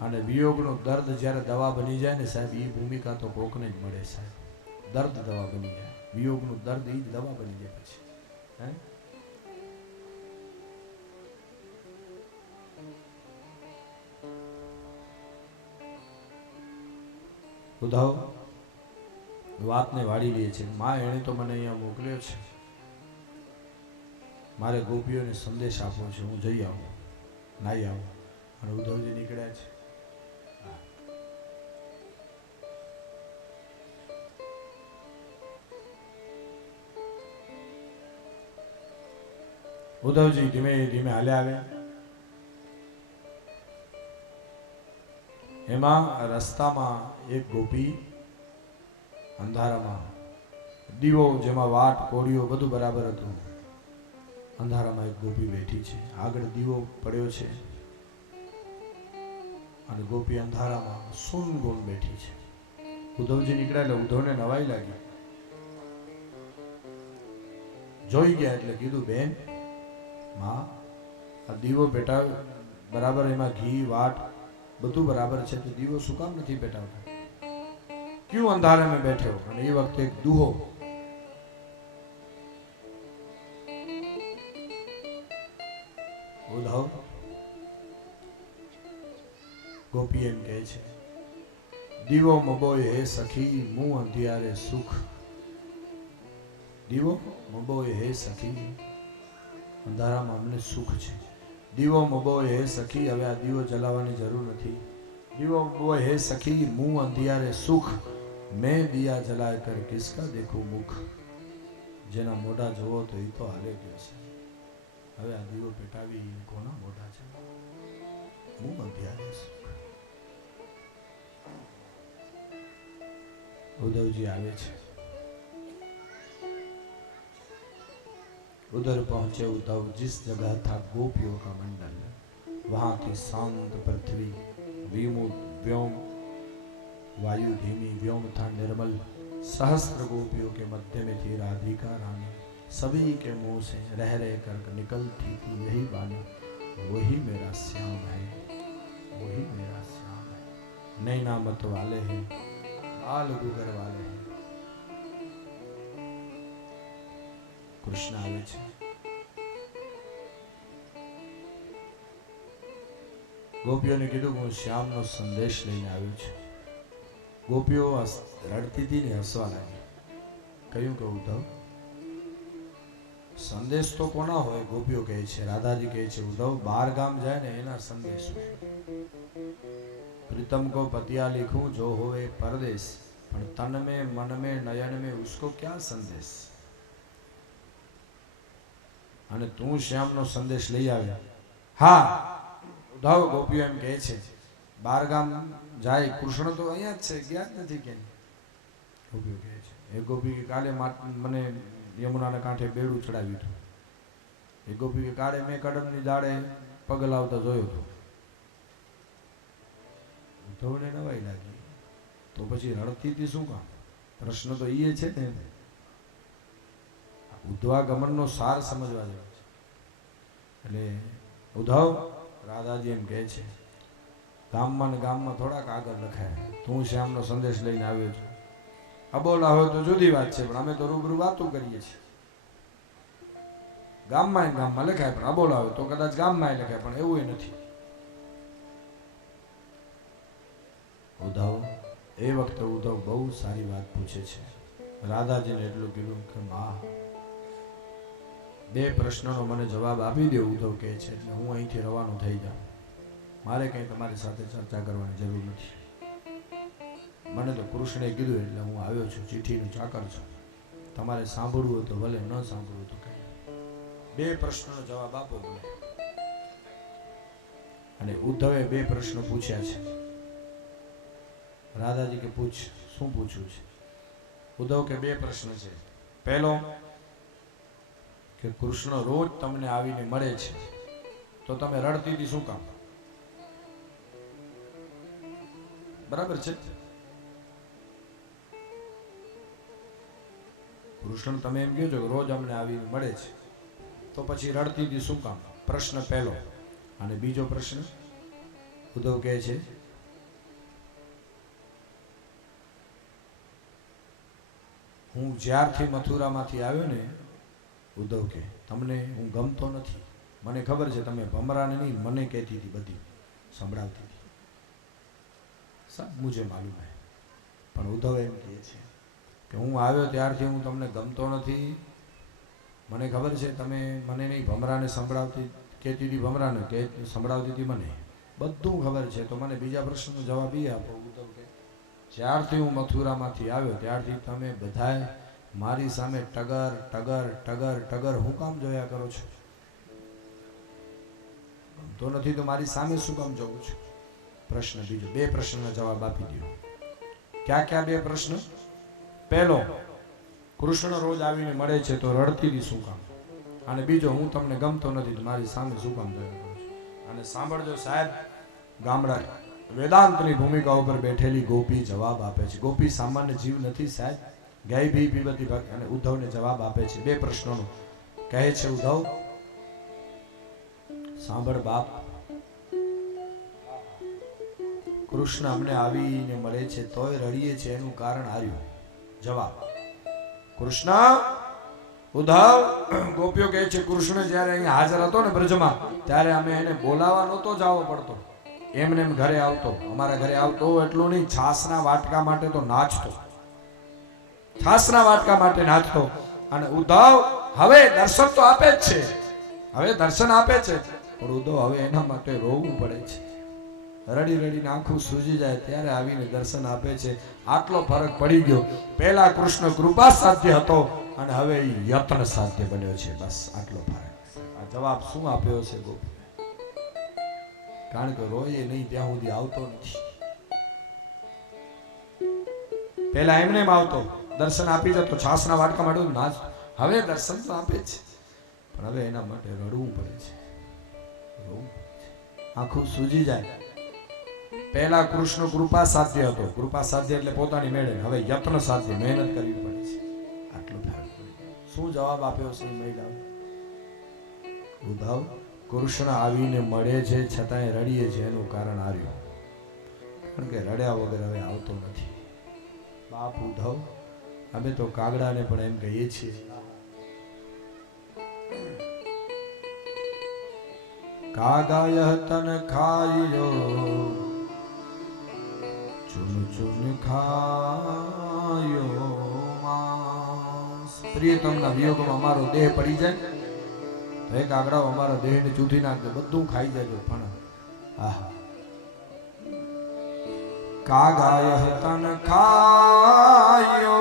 અને વિયોગનું દર્દ જ્યારે દવા બની જાય ને સાહેબ, એ ભૂમિકા તો કોકને જ મળે સાહેબ. દર્દ દવા બની જાય, વિયોગનું દર્દ એ જ દવા બની જાય પછી. હે ઉદ્ધવ વાતને વાળી લે છે. માં એણે તો મને અહીંયા મોકલ્યો છે, મારે ગોપીઓને સંદેશ આપવો છે, હું જઈ આવું, નાઈ આવું. અને ઉદ્ધવજી નીકળ્યા છે. ઉદ્ધવજી ધીમે ધીમે હાલ્યા આવ્યા. એમાં રસ્તામાં એક ગોપી અંધારામાં, દીવો જેમાં વાટ કોળીઓ બધું બરાબર હતું, અંધારામાં એક ગોપી બેઠી છે. આગળ દીવો પડ્યો છે અને ગોપી અંધારામાં સૂન ગોળ બેઠી છે. ઉદ્ધવજી નીકળ્યા એટલે ઉદ્ધવને નવાઈ લાગી. જોઈ ગયા એટલે કીધું, બેન માં, આ દીવો પેટાવ બરાબર, એમાં ઘી વાટ બધું બરાબર છે, તો દીવો શું કામ નથી પેટાવતા? ક્યું અંધારે મેં બેઠે હો? અને એ વખતે એક દુહો, ઉદ્ધવ ગોપી એમ કહે છે, દીવો મબોય હે સખી મું અંધિયારે સુખ. દીવો મબોય હે સખી, અંધારામાં અમને સુખ છે. દીવો મબોય હે સખી, હવે આ દીવો જલાવવાની જરૂર નથી. દીવો મબોય હે સખી મું અંધિયારે સુખ, મેં દિયા જલાય કર કિસકા દેખું મુખ. જેના મોઢા જોવો તો એ તો હાલે ગયો છે. હવે આ દીવો પેટાવી કોના મોઢા છે? મું અંધિયારે સુખ. ઉદ્ધવજી આવે છે. उधर पहुंचे उद्धव जिस जगह था गोपियों का मंडल, वहां थी शांत पृथ्वी, व्योम वायु धीमी, व्योम था निर्मल. सहस्त्र गोपियों के मध्य में थी राधिका रानी. सभी के मुंह से रह रह कर निकलती थी यही वाणी, वही मेरा श्याम है, वही मेरा श्याम है. नैना मत वाले हैं, बाल गुगर वाले हैं. કૃષ્ણ આવે છે. ગોપીઓને કીધું, હું શ્યામનો સંદેશ લઈને આવ્યો છું. ગોપીઓ રડતી હતી ને હસવા લાગી. કહ્યું કે ઉદ્ધવ, સંદેશ તો કોના હોય? ગોપીઓ કહે છે, રાધાજી કહે છે, ઉદ્ધવ 12 ગામ જાય ને એના સંદેશ હોય. प्रीतम को पतिया लिखूं जो होवे परदेश, पर तन में मन में नयन में उसको क्या संदेश. અને તું શ્યામનો સંદેશ લઈ આવ્યા? હા. ઉદ્ધવ ગોપીઓ એમ કહે છે, 12 ગામ જાય, કૃષ્ણ તો અહીંયા જ છે, ગયા જ નથી કેમ? ગોપીઓ કહે છે, એ ગોપી કે કાલે મને યમુનાના કાંઠે બેડું ચડાવ્યું હતું. એ ગોપી કે કાલે મેં કડમની દાડે પગ લાવતા જોયો હતો. ઉદ્ધવને નવાઈ લાગી. તો પછી રડતી હતી શું કામ? પ્રશ્ન તો એ છે ને. ઉદ્ધવાગમનનો સાર સમજવા જેવો છે. એટલે ઉદ્ધવ, રાધાજી એમ કહે છે, ગામમાં ને ગામમાં થોડાક આગળ લખાય, તું શ્યામનો સંદેશ લઈને આવ્યો છું. અબોલા હોય તો જુદી વાત છે, પણ અમે તો રૂબરૂ વાતો કરીએ છીએ. ગામમાં લખાય, પણ અબોલા હોય તો કદાચ ગામમાં લખાય, પણ એવું નથી. ઉદ્ધવ એ વખતે ઉદ્ધવ બહુ સારી વાત પૂછે છે. રાધાજીને એટલું કીધું કે માં, 2 પ્રશ્નોનો મને જવાબ આપી દો. ઉદ્ધવ કહે છે, એટલે હું અહીંથી રવાનો થઈ જાઉં. મારે કંઈ તમારી સાથે ચર્ચા કરવાની જરૂર નથી. મને તો કૃષ્ણે કીધું એટલે હું આવ્યો છું, ચિઠ્ઠીનો ચાકર છું. તમારે સાંભળવું હોય તો ભલે, ન સાંભળવું તો કંઈ. 2 પ્રશ્નોનો જવાબ આપો ભલે. અને ઉદ્ધવે 2 પ્રશ્નો પૂછ્યા છે. રાધાજી કે પૂછ, શું પૂછવું છે? ઉદ્ધવ કે 2 પ્રશ્ન છે. પહેલો કે કૃષ્ણ રોજ તમને આવીને મળે છે, તો તમે રડતી હતી શું કામ? બરાબર છે? કૃષ્ણ તમે એમ કહો છો કે રોજ અમને આવીને મળે છે, તો પછી રડતી હતી શું કામ? પ્રશ્ન પહેલો. અને બીજો પ્રશ્ન ઉદ્ધવ કહે છે હું જ્યારથી મથુરામાંથી આવ્યો ને, ઉદ્ધવ કે તમને હું ગમતો નથી. મને ખબર છે તમે ભમરાને નહીં મને કહેતી હતી, બધી સંભળાવતી હતી, સબ મુझे માલુમ હે. પણ ઉદ્ધવ એમ કહે છે કે હું આવ્યો ત્યારથી હું તમને ગમતો નથી. મને ખબર છે તમે મને નહીં ભમરાને સંભળાવતી કહેતી હતી, ભમરાને કે સંભળાવતી હતી, મને બધું ખબર છે. તો મને બીજા પ્રશ્નનો જવાબ એ આપો. ઉદ્ધવ કે જ્યારથી હું મથુરામાંથી આવ્યો ત્યારથી તમે બધાએ મારી સામે ટગર ટગર ટગર ટગર હું કામ જોયા કરો છો? ગમતો નથી તો મારી સામે શું કામ જોઉં છું? પ્રશ્ન બીજો, બે પ્રશ્નના જવાબ આપી દો. ક્યાં ક્યાં બે પ્રશ્ન? પહેલો, કૃષ્ણ રોજ આવીને મળે છે તો રડતી હતી શું કામ? અને બીજો, હું તમને ગમતો નથી તો મારી સામે શું કામ જોયા કરો છો? અને સાંભળજો સાહેબ, ગામડા વેદાંતની ભૂમિકા ઉપર બેઠેલી ગોપી જવાબ આપે છે. ગોપી સામાન્ય જીવ નથી સાહેબ, ગાય ભી પીબતી ભક્ત. અને ઉદ્ધવને જવાબ આપે છે બે પ્રશ્નોનો. કહે છે ઉદ્ધવ, સાંભળ બાપ, કૃષ્ણ અમને આવીને મળે છે તોય રડીએ છે એનું કારણ આવ્યું. જવાબ, કૃષ્ણ, ઉદ્ધવ, ગોપીઓ કહે છે કૃષ્ણ જ્યારે અહીંયા હાજર હતો ને બ્રજમાં, ત્યારે અમે એને બોલાવવા નહોતો જવો પડતો, એમને એમ ઘરે આવતો. અમારા ઘરે આવતો એટલું નહીં, છાસના વાટકા માટે તો નાચતો, છાસના વાટકા માટે નાચતો. અને ઉદ્ધવ હવે દર્શન તો આપે જ છે, હવે દર્શન આપે છે, પણ ઉદ્ધવ હવે એના માટે રોવું પડે છે. રડી રડીને આંખું સૂજી જાય ત્યારે આવીને દર્શન આપે છે. આટલો ફરક પડી ગયો. પહેલા કૃષ્ણ કૃપા સાધ્ય હતો અને હવે યત્ન સાધ્ય બન્યો છે. બસ આટલો ફરક. આ જવાબ શું આપ્યો છે ગોપી? કારણ કે રોય નહીં ત્યાં સુધી આવતો નથી. પહેલા એમને એમ આવતો, દર્શન આપી જતો, છાસના વાટકા માટે નાચ. હવે દર્શન તો આપે છે, પણ હવે એના માટે રડવું પડે છે, આંખું સૂજી જાય. પહેલા કૃષ્ણ કૃપા સાધ્ય હતો, કૃપા સાધ્ય એટલે પોતાની મેળે, હવે યત્ન સાધ્ય, મહેનત કરવી પડે છે. આટલું ફરક. શું જવાબ આપ્યો છે મહિલા? ઉદ્ધવ, કૃષ્ણ આવીને મળે છે છતાંય રડીએ છે એનું કારણ આવ્યું, કારણ કે રડ્યા વગર હવે આવતો નથી. બાપ ઉદ્ધવ, અમે તો કાગડાને પણ એમ કહીએ છીએ, કાગાય તન ખાયો ચુન ચુન ખાયો માંસ. પ્રિયતમના વિયોગમાં અમારો દેહ પડી જાય તો એક કાગડાઓ અમારા દેહને ચૂંટી નાખે, બધું ખાઈ જાય. પણ આહા, કાગાય તન ખાયો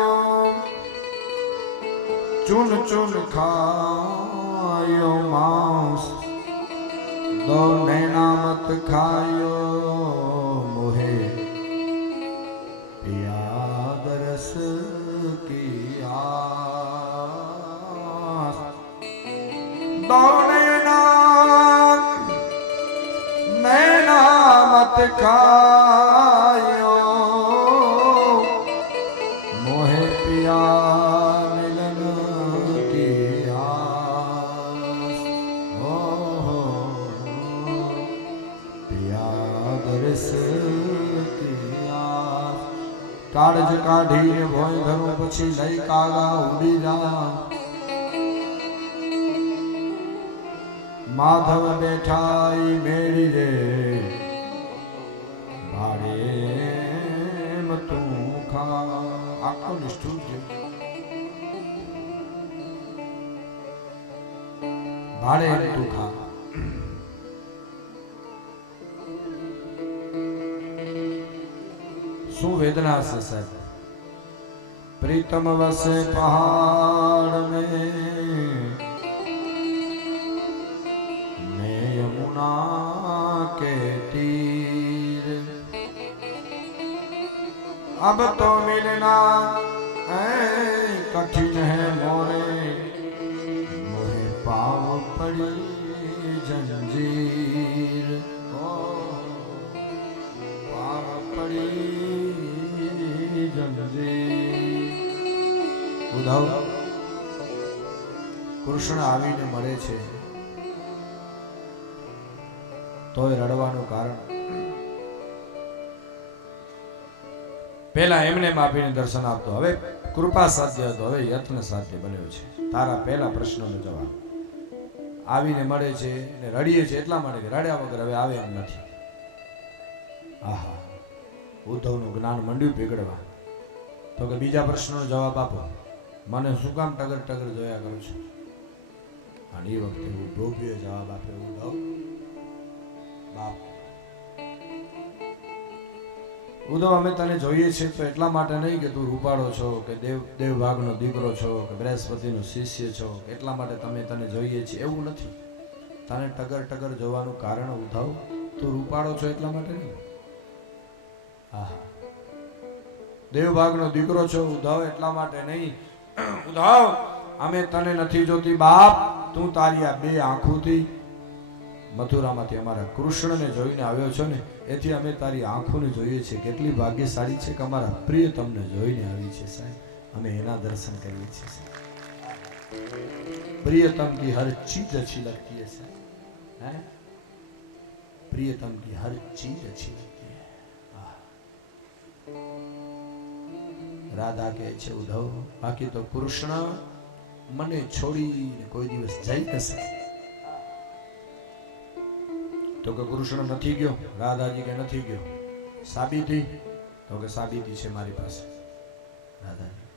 ચુન ચુન ખાયો માંસ, દો નૈના મત ખાયો મોહે યાદ રસ કી આસ. દો નૈના મત ખાયો મોહે પિયા મિલન કી આસ. કાળજ કાઢીને ભોય ઘરો પછી લઈ કાગા ઉડી જા. માધવ બેઠા મેળી રે ભાડે તું ખા. આખો નિષ્ઠુર છે, ભાડે તું ખા. શું વેદના છે સાહેબ? પ્રીતમ વસે પહાડ में यमुना के तीर. अब तो मिलना कठिन है मोरे, मोरे पाँव पड़ी जंजीर. पाँव पड़ी जंजीर. ઉદ્ધવ, કૃષ્ણ આવીને મળે છે તોય રડવાનું કારણ? પહેલા એમને આપીને દર્શન આપતો, હવે કૃપા સાધ્ય હતો, હવે યત્ન સાધ્ય બન્યો છે. તારા પહેલા પ્રશ્નનો જવાબ આવીને મળે છે ને રડીએ છે એટલા માટે કે રડ્યા વગર હવે આવે એમ નથી. આહા, ઉદ્ધવનું જ્ઞાન મંડ્યું પીગળવા. તો કે બીજા પ્રશ્નનો જવાબ આપો, મને શું કામ ટગર ટગર જોયા કરું છું? અને એ વખતે ઉદ્ધવજીએ જવાબ આપ્યો, ઉદ્ધવ બાપ, ઉદ્ધવ અમે તને જોઈએ છીએ તો એટલા માટે નહીં કે તું રૂપાળો છો કે દેવભાગનો દીકરો છો કે બૃહસ્પતિનો શિષ્ય છો, એટલા માટે તને જોઈએ છીએ એવું નથી. તને ટગર ટગર જોવાનું કારણ ઉદ્ધવ તું રૂપાળો છો એટલા માટે નહીં. હા, દેવભાગનો દીકરો છો ઉદ્ધવ એટલા માટે નહીં. ઉદ્ધવ અમે તને નથી જોતી બાપ, તું તારી આ બે આંખોથી મથુરામાંથી અમારા કૃષ્ણને જોઈને આવ્યો છો ને, એથી અમે તારી આંખોને જોઈએ છીએ. કેટલી ભાગ્યશાળી છે કે અમારા પ્રિય તમને જોઈને આવી છે સાહેબ, અમે એના દર્શન કરીએ છીએ સાહેબ. प्रियतम की हर चीज अच्छी लगती है सर, है प्रियतम की हर चीज अच्छी लगती है. राधा કહે છે ઉદ્ધવ બાકી તો કૃષ્ણ મને છોડીને કોઈ દિવસ જઈ નશે. તો કે કૃષ્ણ નથી ગયો? રાધાજી કે નથી ગયો. સાબિતી? તો કે સાબિતી છે મારી પાસે. રાધાજી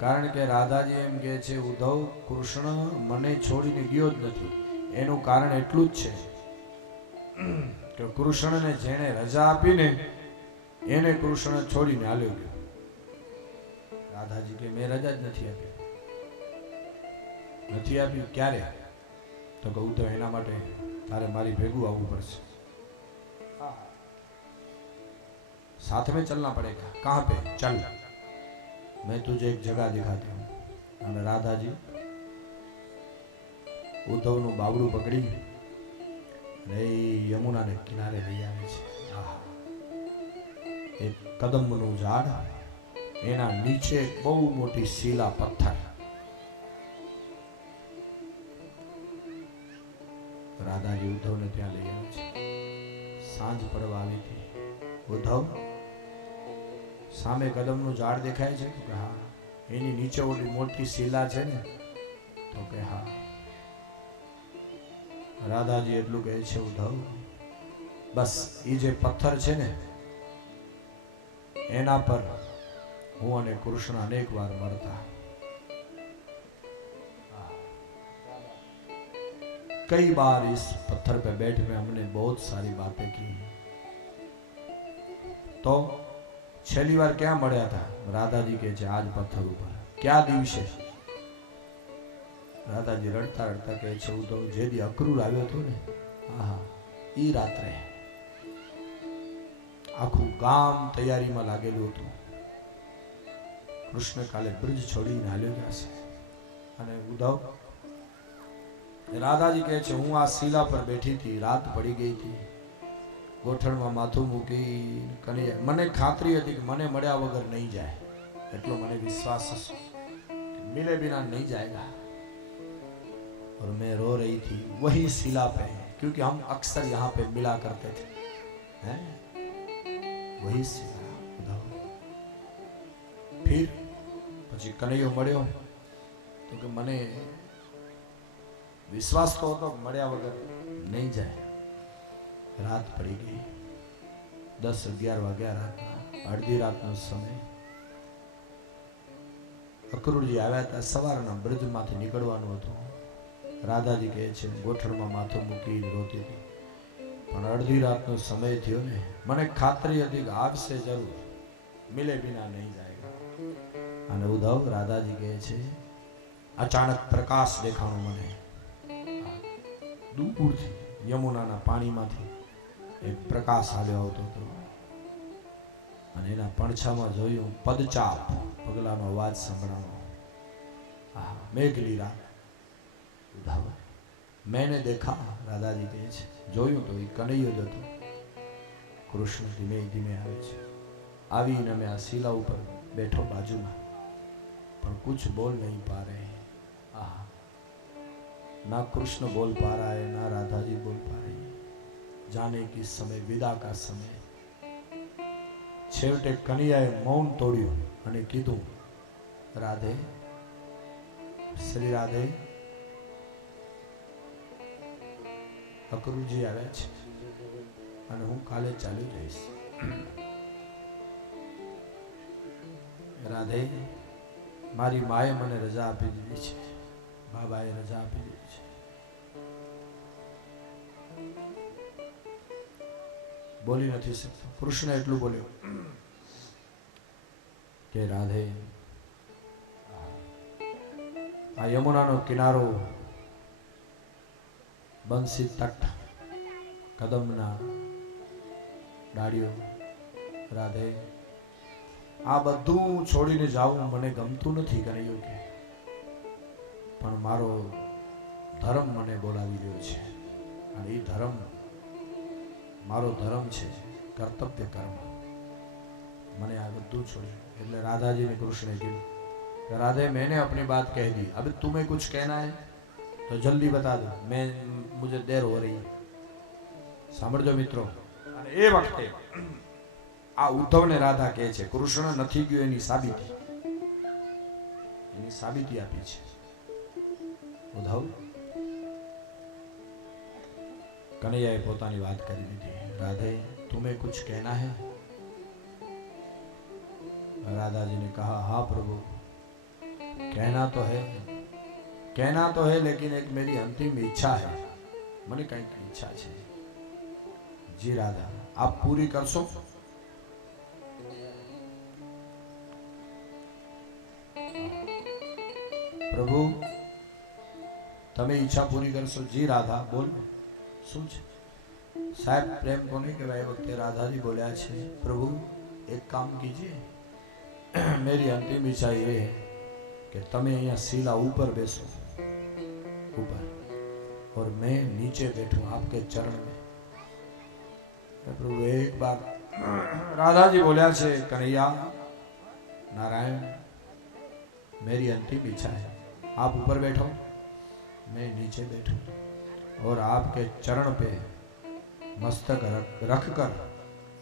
કારણ કે રાધાજી એમ કહે છે ઉદ્ધવ કૃષ્ણ મને છોડીને ગયો જ નથી. એનું કારણ એટલું જ છે કે કૃષ્ણને જેણે રજા આપીને એને કૃષ્ણ છોડીને હાલ્યો ગયો. રાધાજી કે મેં રજા જ નથી આપી. નથી આપી ક્યારે? તો કહું તો એના માટે તારે મારી ભેગું આવવું પડશે. साथ में चलना पड़ेगा. कहाँ पे? चल मैं तुझे एक जगह दिखाती हूँ. અને રાધાજી ઉદ્ધવનું બાવડું પકડી અને યમુનાને કિનારે લઈ આવે છે. એક કદમનું ઝાડ, એના નીચે બહુ મોટી શીલા પથ્થર. રાધાજી ઉદ્ધવને ત્યાં લઈ આવે છે. સાંજ પડવા આવી હતી. ઉદ્ધવ સામે કદમનું ઝાડ દેખાય છે? તો કે હા. એની નીચે ઓલી મોટી શીલા છે ને? તો કે હા. રાધાજી એટલું કહે છે ઉદ્ધવ બસ એ જે પથ્થર છે ને એના પર હું અને કૃષ્ણ અનેક વાર મળતા. कई बार इस पत्थर पे बैठ में हमने बहुत सारी बातें की. तो छेली बार क्या મળ્યા था? રાધાજી કે છે આજ પથ્થર ઉપર. ક્યાં દિવસે? રાધાજી રડતા રડતા કહે છે ઉદ્ધવ જે દી અક્રૂર આવ્યો હતો ને, હા ઈ રાત્રે આખું ગામ તૈયારીમાં લાગેલું હતું. કૃષ્ણ કાલે બ્રજ છોડીને હાલ્યો જશે. અને ઉદ્ધવ રાધાજી કહે છે હું આ શીલા પર બેઠી હતી, રાત પડી ગઈ હતી, ગોઠણમાં માથું મૂકી કનૈયા, મને ખાતરી હતી કે મને મળ્યા વગર નહીં જાય, એટલો મને વિશ્વાસ હતો मिले बिना नहीं जाएगा. और मैं रो रही थी वही शिला पे, क्योंकि हम अक्सर यहाँ पे मिला करते थे, हैं वही शिला. फिर પછી કનૈયો મળ્યો તો કે મને વિશ્વાસ તો હતો મળ્યા વગર નહીં જાય. રાત પડી ગઈ, 10-11 વાગ્યા રાતના, અડધી રાતનો સમય. અક્રૂરજી આવ્યા હતા, સવારના બ્રજમાંથી નીકળવાનું હતું. રાધાજી કહે છે ગોઠણમાં માથું મૂકી રોતી હતી, પણ અડધી રાતનો સમય થયો ને, મને ખાતરી હતી કે આવશે જરૂર, મિલે બિના નહીં જાયગા. અને ઉદ્ધવ રાધાજી કહે છે અચાનક પ્રકાશ દેખાણો મને દૂરથી, યમુનાના પાણીમાંથી એક પ્રકાશ આવ્યો આવતો હતો. અને એના પડછામાં જોયું પદચાપ, પગલાનો અવાજ સંભળાયો. મેઘલી રાત. ઉદ્ધવ मैंने देखा, રાધાજી કહે છે જોયું તો એ કનૈયો જ હતો. કૃષ્ણ ધીમે ધીમે આવે છે. આવીને મેં આ શીલા ઉપર બેઠો બાજુમાં, પણ कुछ बोल नहीं पा रहे. ना कृष्ण बोल पा रहा है, ना राधा जी बोल पा रही है. जाने की समय, विदा का समय. છેવટે કનૈયાએ મૌન તોડ્યું અને કીધું રાધે, શ્રી રાધે, અકરુજી આવ્યા છે અને હું કાલે ચાલી જઈશ. રાધે, મારી માએ મને રજા આપી દીધી છે, બાબાએ રજા આપી દીધી છે. બોલી નથી શકતો. કૃષ્ણ એટલું બોલ્યો કે રાધે, આ યમુનાનો કિનારો, બંસી તટ, કદમના ડાળીઓ, રાધે, આ બધું છોડીને જાવું મને ગમતું નથી. કનૈયો કે પણ મારો ધર્મ મને બોલાવી રહ્યો છે અને એ ધર્મ મારો ધર્મ છે, કર્તવ્ય કર્મ. મને આ બધું છોડ્યું. એટલે राधा जी ने कृष्ण ने कहा, राधे मैंने अपनी बात कह दी, अब तुम्हें कुछ कहना है तो जल्दी बता दो, मैं मुझे देर हो रही है. સાંભળજો મિત્રો. અને એ વખતે આ ઉદ્ધવને રાધા કહે છે કૃષ્ણ નથી ગયો એની સાબિતી આપી છે. ઉદ્ધવ, કનૈયાએ પોતાની વાત કરી દીધી. राधे तुम्हें कुछ कहना है? राधा जी ने कहा, हाँ प्रभु, कहना तो है लेकिन एक मेरी अंतिम इच्छा है. મને કંઈક ઈચ્છા છે. जी राधा, आप पूरी करशो? प्रभु તમે ઈચ્છા પૂરી કરશો? જી રાધા, બોલ શું છે? સાહેબ પ્રેમ કોને કહેવાય? વખતે રાધાજી બોલ્યા છે, प्रभु एक काम कीजिए, मेरी अंतिम इच्छा ये है कि તમે અહીંયા शीला ऊपर બેસો, ऊपर, और मैं नीचे बैठूं आपके चरण में. प्रभु एक बार राधा जी बोलिया छे, कन्हैया नारायण, मेरी अंतिम इच्छा है, आप ऊपर बैठो, मैं नीचे बैठूं और आपके चरण पे मस्तक रख कर.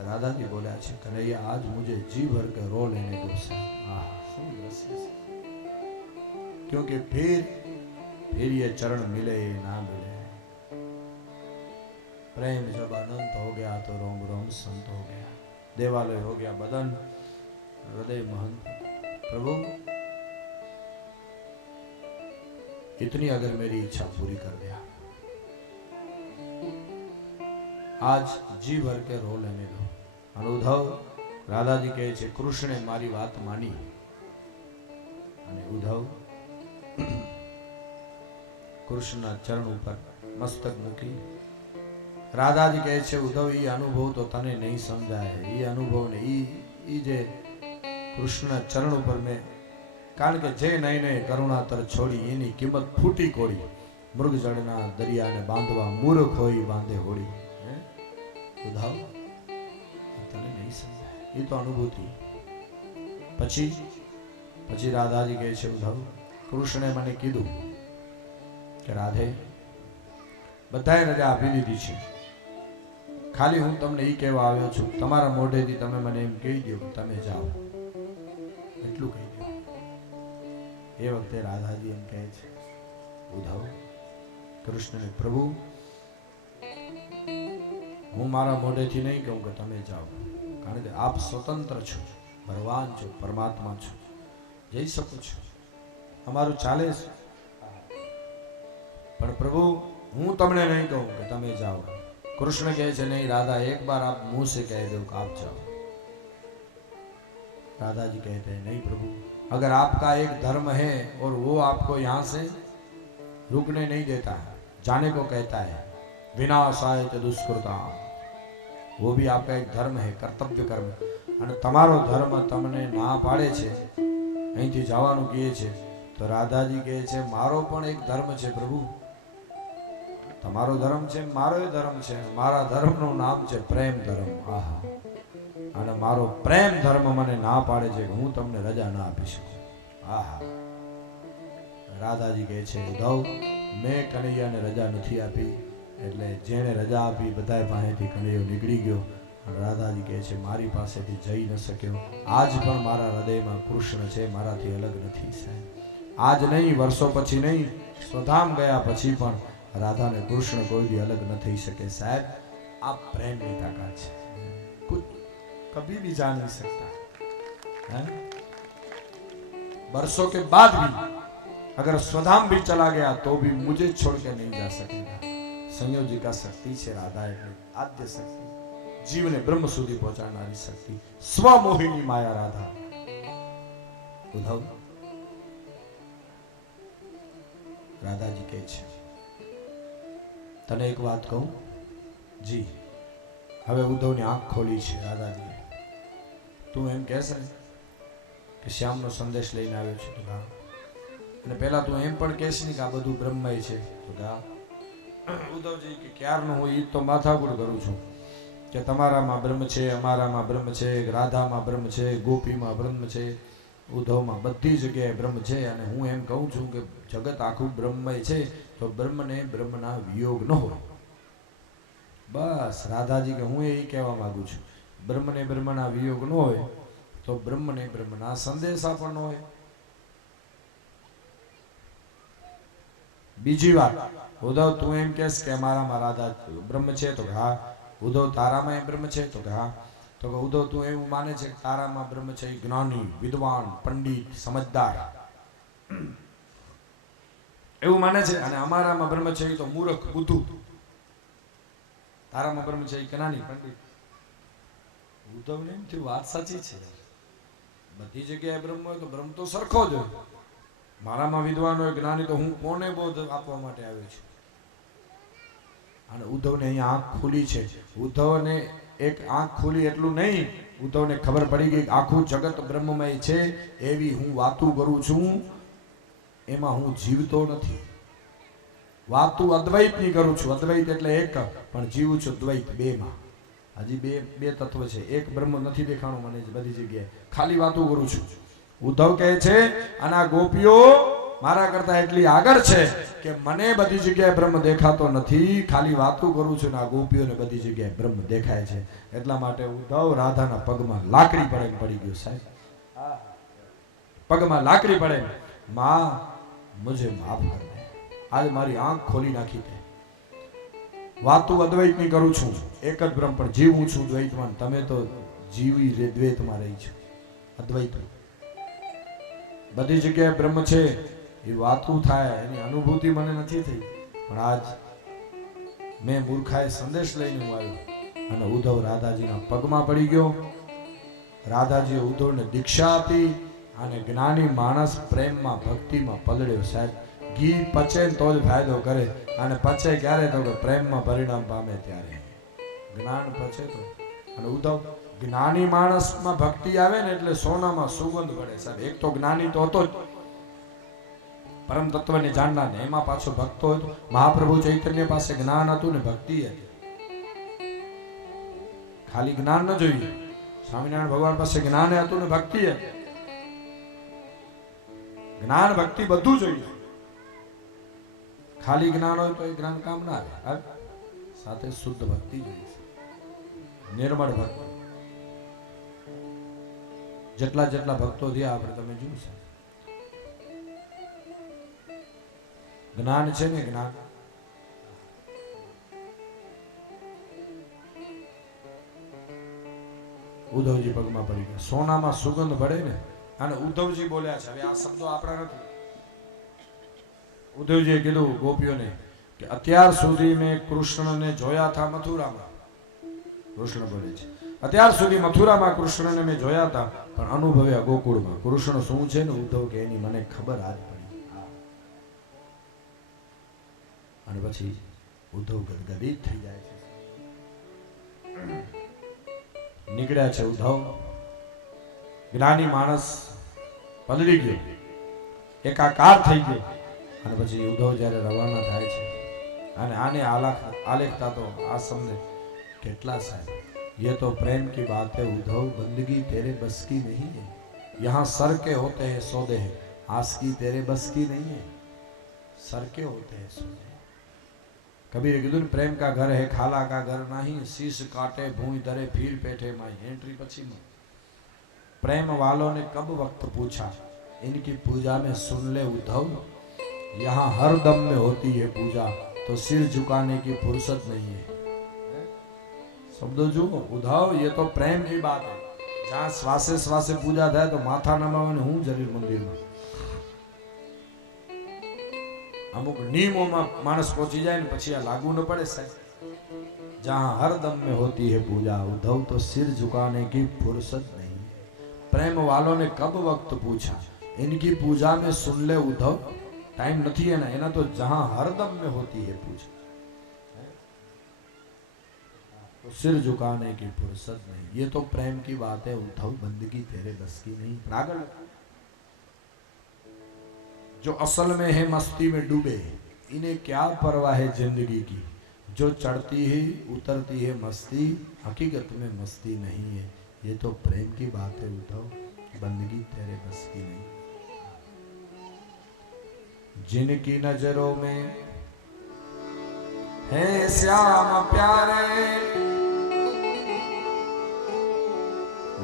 राधा जी बोलिया छे, कन्हैया आज मुझे जी भर के रो लेने दो से. क्योंकि फिर ये चरण मिले ना मिले. प्रेम जब अनंत हो गया तो रोम रोम संत हो गया, देवालय हो गया बदन, हृदय महंत. प्रभु इतनी अगर मेरी इच्छा पूरी कर दिया, आज जी भर के रो लेने दो. उद्धव, राधाजी कहे छे कृष्णे मारी बात मानी. उद्धव कृष्णना चरण ऊपर मस्तक मूकी. राधाजी कहे छे, उद्धव ये अनुभव तो तने नहीं समझाय. ये अनुभव ने ई जे कृष्णना चरण ऊपर में, कारण के जे नहीं नहीं करुणातर छोड़ी एनी किंमत फूटी कोड़ी. मृग जड़ना दरिया ने बांधवा मूर्ख होई बांधे होड़ी. उद्धव तने नहीं समझाय, ये तो अनुभूति. પછી રાધાજી કહે છે, ઉદ્ધવ કૃષ્ણે મને કીધું કે રાધે બધાએ રજા આપી દીધી છે, ખાલી હું તમને એ કહેવા આવ્યો છું, તમારા મોઢેથી તમે મને એમ કહી દો કે તમે જાઓ, એટલું કહી દો. એ વખતે રાધાજી એમ કહે છે, ઉદ્ધવ કૃષ્ણને, પ્રભુ હું મારા મોઢેથી નહીં કહું કે તમે જાઓ, કારણ કે આપ સ્વતંત્ર છો, ભગવાન છો, પરમાત્મા છો, જઈ શકો છો, અમારું ચાલે છે. પણ પ્રભુ હું તમને નહીં કહું કે તમે જાઓ. कृष्ण कहे छे, नहीं राधा, एक बार आप मुंह से कह दो कि आप जाओ. राधा जी कहते हैं, नहीं प्रभु, अगर आपका एक धर्म है और वो आपको यहाँ से रुकने नहीं देता है, जाने को कहता है, विनाशाय च दुष्कृता, वो भी आपका एक धर्म है, कर्तव्य कर्म. અને તમારો ધર્મ તમને ના પાડે છે, અહીંથી જવાનું કહે છે, તો રાધાજી કહે છે, મારો પણ એક ધર્મ છે પ્રભુ. તમારો ધર્મ છે, મારો ધર્મ છે, મારા ધર્મનું નામ છે પ્રેમ ધર્મ. આહા, અને મારો પ્રેમ ધર્મ મને ના પાડે છે કે હું તમને રજા ના આપી શકું. આહા, રાધાજી કહે છે, ઉદ્ધવ મેં કનૈયાને રજા નથી આપી, એટલે જેણે રજા આપી બધાય પાસેથી કનૈયો નીકળી ગયો રાધાજી કહે છે મારી પાસેથી જઈ ન શક્યો, આજ પણ મારા હૃદયમાં કૃષ્ણ છે, મારાથી અલગ નથી સાહેબ. આજ નહીં, વર્ષો પછી નહીં, સ્વધામ ગયા પછી પણ રાધાને કૃષ્ણ કોઈ દી અલગ ન થઈ શકે સાહેબ. આ પ્રેમની તાકાત છે, कुछ कभी भी जा नहीं सकता है. बरसों के बाद भी अगर स्वधाम भी चला गया तो भी मुझे छोड़ के नहीं जा सकेगा. संयोजी का शक्ति છે રાધા એટલે આદ્ય શક્તિ, જીવને બ્રહ્મ સુધી પહોંચાડનારી શક્તિ, સ્વમોહિની માયા રાધા. ઉદ્ધવ રાધાજી કહે છે તને એક વાત કહું જી. હવે ઉદ્ધવની આંખ ખોલી છે રાધાજીએ. તું એમ કહેશે ને કે શ્યામનો સંદેશ લઈને આવ્યો છે તો હા, અને પહેલા તું એમ પણ કહેશ ને કે આ બધું બ્રહ્મમય છે તો હા. ઉદ્ધવજી કે ક્યારનું હું ઈ તો માથાકૂટ કરું છું કે તમારામાં બ્રહ્મ છે, અમારામાં બ્રહ્મ છે, રાધામાં બ્રહ્મ છે, ગોપીમાં બ્રહ્મ છે, ઉદ્ધવમાં બધી જગ્યાએ બ્રહ્મ છે. અને હું એમ કહું છું કે જગત આખું બ્રહ્મમય છે તો બ્રહ્મને બ્રહ્મના વિયોગ ન હોય. બસ રાધાજી કે હું એ કહેવા માંગુ છું, બ્રહ્મને બ્રહ્મના વિયોગ ન હોય તો બ્રહ્મને બ્રહ્મના સંદેશા પણ ન હોય. બીજી વાત, ઉદ્ધવ તું એમ કહેશ કે અમારામાં રાધા બ્રહ્મ છે તો હા. ઉદ્ધવ તારામાં એ બ્રહ્મ છે તો હા. તો કે ઉદ્ધવ તું એવું માને છે કે તારામાં બ્રહ્મ છે જ્ઞાની, વિદ્વાન, પંડિત, સમજદાર એવું માને છે, અને અમારામાં બ્રહ્મ છે તો મૂર્ખ, બુદ્ધુ. તારામાં બ્રહ્મ છે જ્ઞાની, પંડિત. ઉદ્ધવને એમ થયું વાત સાચી છે, બધી જગ્યાએ બ્રહ્મ હોય તો બ્રહ્મ તો સરખો જ હોય. મારામાં વિદ્વાન હોય, જ્ઞાની, તો હું કોને બોધ આપવા માટે આવ્યો છું. અને ઉદ્ધવને અહીંયા આંખ ખુલી છે. ઉદ્ધવને એક આંખ ખુલી એટલું નહીં, ઉદ્ધવને ખબર પડી ગઈ આખું જગત બ્રહ્મમય છે, એવી હું વાતું કરું છું, એમાં હું જીવતો નથી. વાતું અદ્વૈતની કરું છું, અદ્વૈત એટલે એક, પણ જીવું છું દ્વૈત, બેમાં. હજી બે તત્વ છે, એક બ્રહ્મ નથી દેખાણો મને બધી જગ્યાએ, ખાલી વાતું કરું છું. ઉદ્ધવ કહે છે અને આ ગોપીઓ મારા કરતા એટલી આગળ છે કે મને બધી જગ્યાએ બ્રહ્મ દેખાતો નથી, ખાલી વાતું કરું છું ને આ ગોપીઓને બધી જગ્યાએ બ્રહ્મ દેખાય છે. એટલા માટે ઉદ્ધવ રાધાના પગમાં લાકડી પડે પડી ગયો સાહેબ. પગમાં લાકડી પડે, માં મુझे માફ કર દે, આજ મારી આંખ ખોલી નાખી દે. વાતું અદ્વૈતની કરું છું, એક જ બ્રહ્મ, પણ જીવું છું દ્વૈતમાં. તમે તો જીવી દ્વૈતમાં રહી છો, અદ્વૈત. બધી જગ્યાએ બ્રહ્મ છે એ વાતું થાય, એની અનુભૂતિ મને નથી થઈ. પણ આજ મેં મૂર્ખાએ સંદેશ લઈને હું આવ્યો અને ઉદ્ધવ રાધાજીના પગમાં પડી ગયો. રાધાજીએ ઉદ્ધવને દીક્ષા આપી અને જ્ઞાની માણસ પ્રેમમાં, ભક્તિમાં પલળ્યો સાહેબ. ઘી પચે તો જ ફાયદો કરે, અને પચે ક્યારે તો કે પ્રેમમાં પરિણામ પામે ત્યારે. જ્ઞાન પચે તો. અને ઉદ્ધવ જ્ઞાની માણસમાં ભક્તિ આવે ને એટલે સોનામાં સુગંધ પડે સાહેબ. એક તો જ્ઞાની તો હતો જ, પરમ તત્વને જાણનાર, ને એમાં પાછો ભક્તો હતો. મહાપ્રભુ ચૈતન્ય પાસે જ્ઞાન હતું ને ભક્તિ હતી. ખાલી જ્ઞાન ન જોઈએ, સ્વામિનારાયણ ભગવાન પાસે જ્ઞાન હતું ને ભક્તિ હતી. જ્ઞાન ભક્તિ બધું જોઈએ. ખાલી જ્ઞાન હોય તો એ જ્ઞાન કામ ના આવે, સાથે શુદ્ધ ભક્તિ જોઈએ, નિર્મળ ભક્તિ. જેટલા ભક્તો થયા આપણે તમે જોયું, જ્ઞાન છે ને જ્ઞાન. ઉદ્ધવજી પગમાં પડી ગયા, સોનામાં સુગંધ પડે ને. અને ઉદ્ધવજી બોલ્યા છે, હવે આ શબ્દો આપણા નથી. ઉદ્ધવજીએ કીધું ગોપીઓને કે અત્યાર સુધી મેં કૃષ્ણને જોયા હતા મથુરામાં. કૃષ્ણ બોલે છે અત્યાર સુધી મથુરામાં કૃષ્ણને મેં જોયા હતા, પણ અનુભવ્યા ગોકુળમાં. કૃષ્ણ શું છે ને ઉદ્ધવ કે એની મને ખબર આજ પડી. અને પછી ઉદ્ધવ ગદગદિત થઈ જાય છે. નીકળ્યા છે ઉદ્ધવ. જ્ઞાની માણસ પલળી ગયો, એકાકાર થઈ ગયો. અને પછી ઉદ્ધવ જ્યારે રવાના થાય છે, અને આને આલેખતા તો આ સમજે કેટલા સાહેબ. ये तो प्रेम की बात है उद्धव, बंदगी तेरे बस की नहीं है. यहाँ सर के होते हैं सौदे हैं, आस की तेरे बस की नहीं है. सर के होते हैं सौदे. कबीर कीधु प्रेम का घर है खाला का घर नहीं, शीश काटे भूमि धरे फिर पेठे माई। एंट्री पछी में प्रेम वालों ने कब वक्त पूछा, इनकी पूजा में सुन ले उद्धव, यहाँ हर दम में होती है पूजा, तो सिर झुकाने की फुर्सत नहीं है। शब्दों जो उद्धव, ये तो प्रेम की बात है। जहाँ श्वासे श्वासे पूजा थाय तो माथा नमावाने हूँ जरूर मंदिर में। अमुक नियमों में मानस पहुंची जाए ने पछी आ लागू न पड़े साहब। जहाँ हर दम में होती है पूजा उद्धव, तो सिर झुकाने की फुर्सत नहीं है। प्रेम वालों ने कब वक्त पूछा, इनकी पूजा में सुन ले उद्धव, टाइम नहीं है ना एना, तो जहाँ हर दम में होती है पूजा, तो सिर झुकाने की फुर्सत नहीं। ये तो प्रेम की बात है उद्धव, बंदगी तेरे बस की नहीं। पागल जो असल में है मस्ती में डूबे, इन्हें क्या परवाह है जिंदगी की। जो चढ़ती है उतरती है मस्ती, हकीकत में मस्ती नहीं है। ये तो प्रेम की बात है उद्धव, बंदगी तेरे बस की नहीं। जिनकी नजरों में है श्याम प्यारे,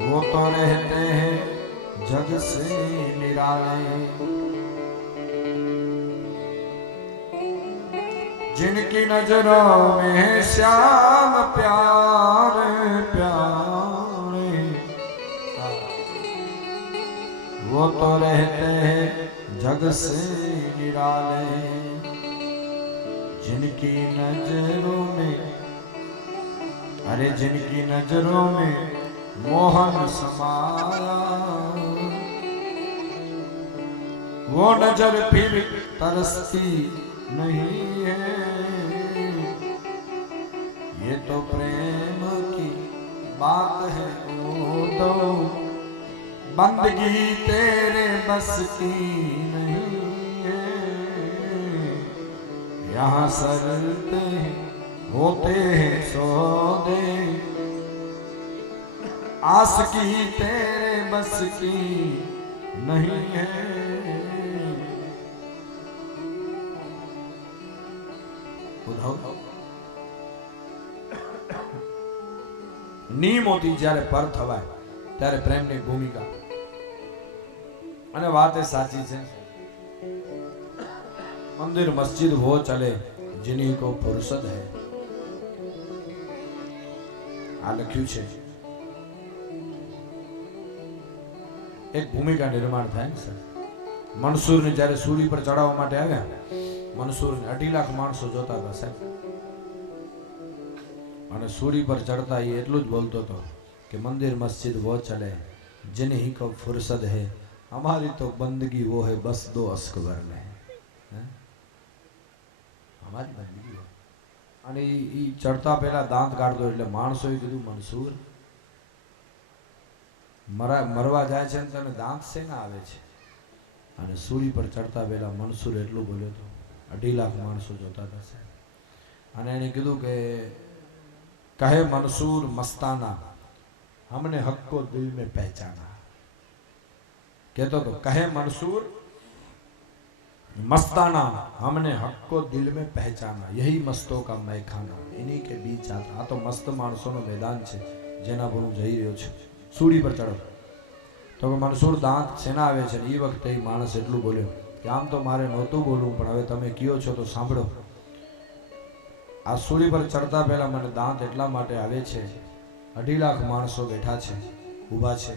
वो तो रहते हैं जग से निराले। जिनकी नजरों में है श्याम प्यारे प्यारे, वो तो रहते हैं जग से निराले। जिनकी नजरों में, अरे जिनकी नजरों में मोहन समाया, वो नजर फिर तरसती नहीं है। ये तो प्रेम की बात है वो तो, बंदगी तेरे बस की नहीं है। यहाँ सरते होते हैं सौदे, आस की तेरे बस की नहीं है। नीम होती જ્યારે પર થવાય ત્યારે પ્રેમની ભૂમિકા, અને વાત એ સાચી છે। मंदिर मस्जिद वो चले जिन्हीं को फुर्सत है, આ લખ્યું છે। એક ભૂમિકા નિર્માણ થાય ને સર। મનસૂરને જ્યારે સૂરી પર ચડાવવા માટે આવ્યા, મનસૂરને 2.5 લાખ માણસો જોતા હતા સાહેબ, અને સૂરી પર ચડતા એ એટલું જ બોલતો હતો કે મંદિર મસ્જિદ वो चले जिन्हीं को फुर्सत है, हमारी तो बंदगी वो है बस 2 अश्क भरने, हमारी बंदगी है। અને ઈ ચડતા પહેલા દાંત કાઢતો એટલે માણસોએ કીધું મનસૂર મરવા જાય છે ને તને દાંત શેના આવે છે? અને સૂરી પર ચડતા પહેલા મનસૂર એટલું બોલ્યો હતો, 2.5 લાખ માણસો જોતા હતા સાહેબ। અને એને કીધું કે कहे मंसूर मस्ताना, हमने हक को दिल में पहचाना। कहते तो कहे मंसूर मस्ताना, हमने हक को दिल में पहचाना, यही मस्तों का मैखाना, इन्हीं के बीच आता। आ तो मस्त माणसों मैदान है जेना पर हूँ जई रह्यो छुं। सूड़ी पर चढ़ो तो मंसूर दांत सेना आवे छे। ई वखते ई माणस एटલું બોલ્યો કે આમ તો મારે નહોતું બોલવું, પણ હવે તમે કયો છો તો સાંભળો। આ સૂરી પર ચડતા પહેલા મને દાંત એટલા માટે આવે છે, 2.5 લાખ માણસો બેઠા છે, ઊભા છે।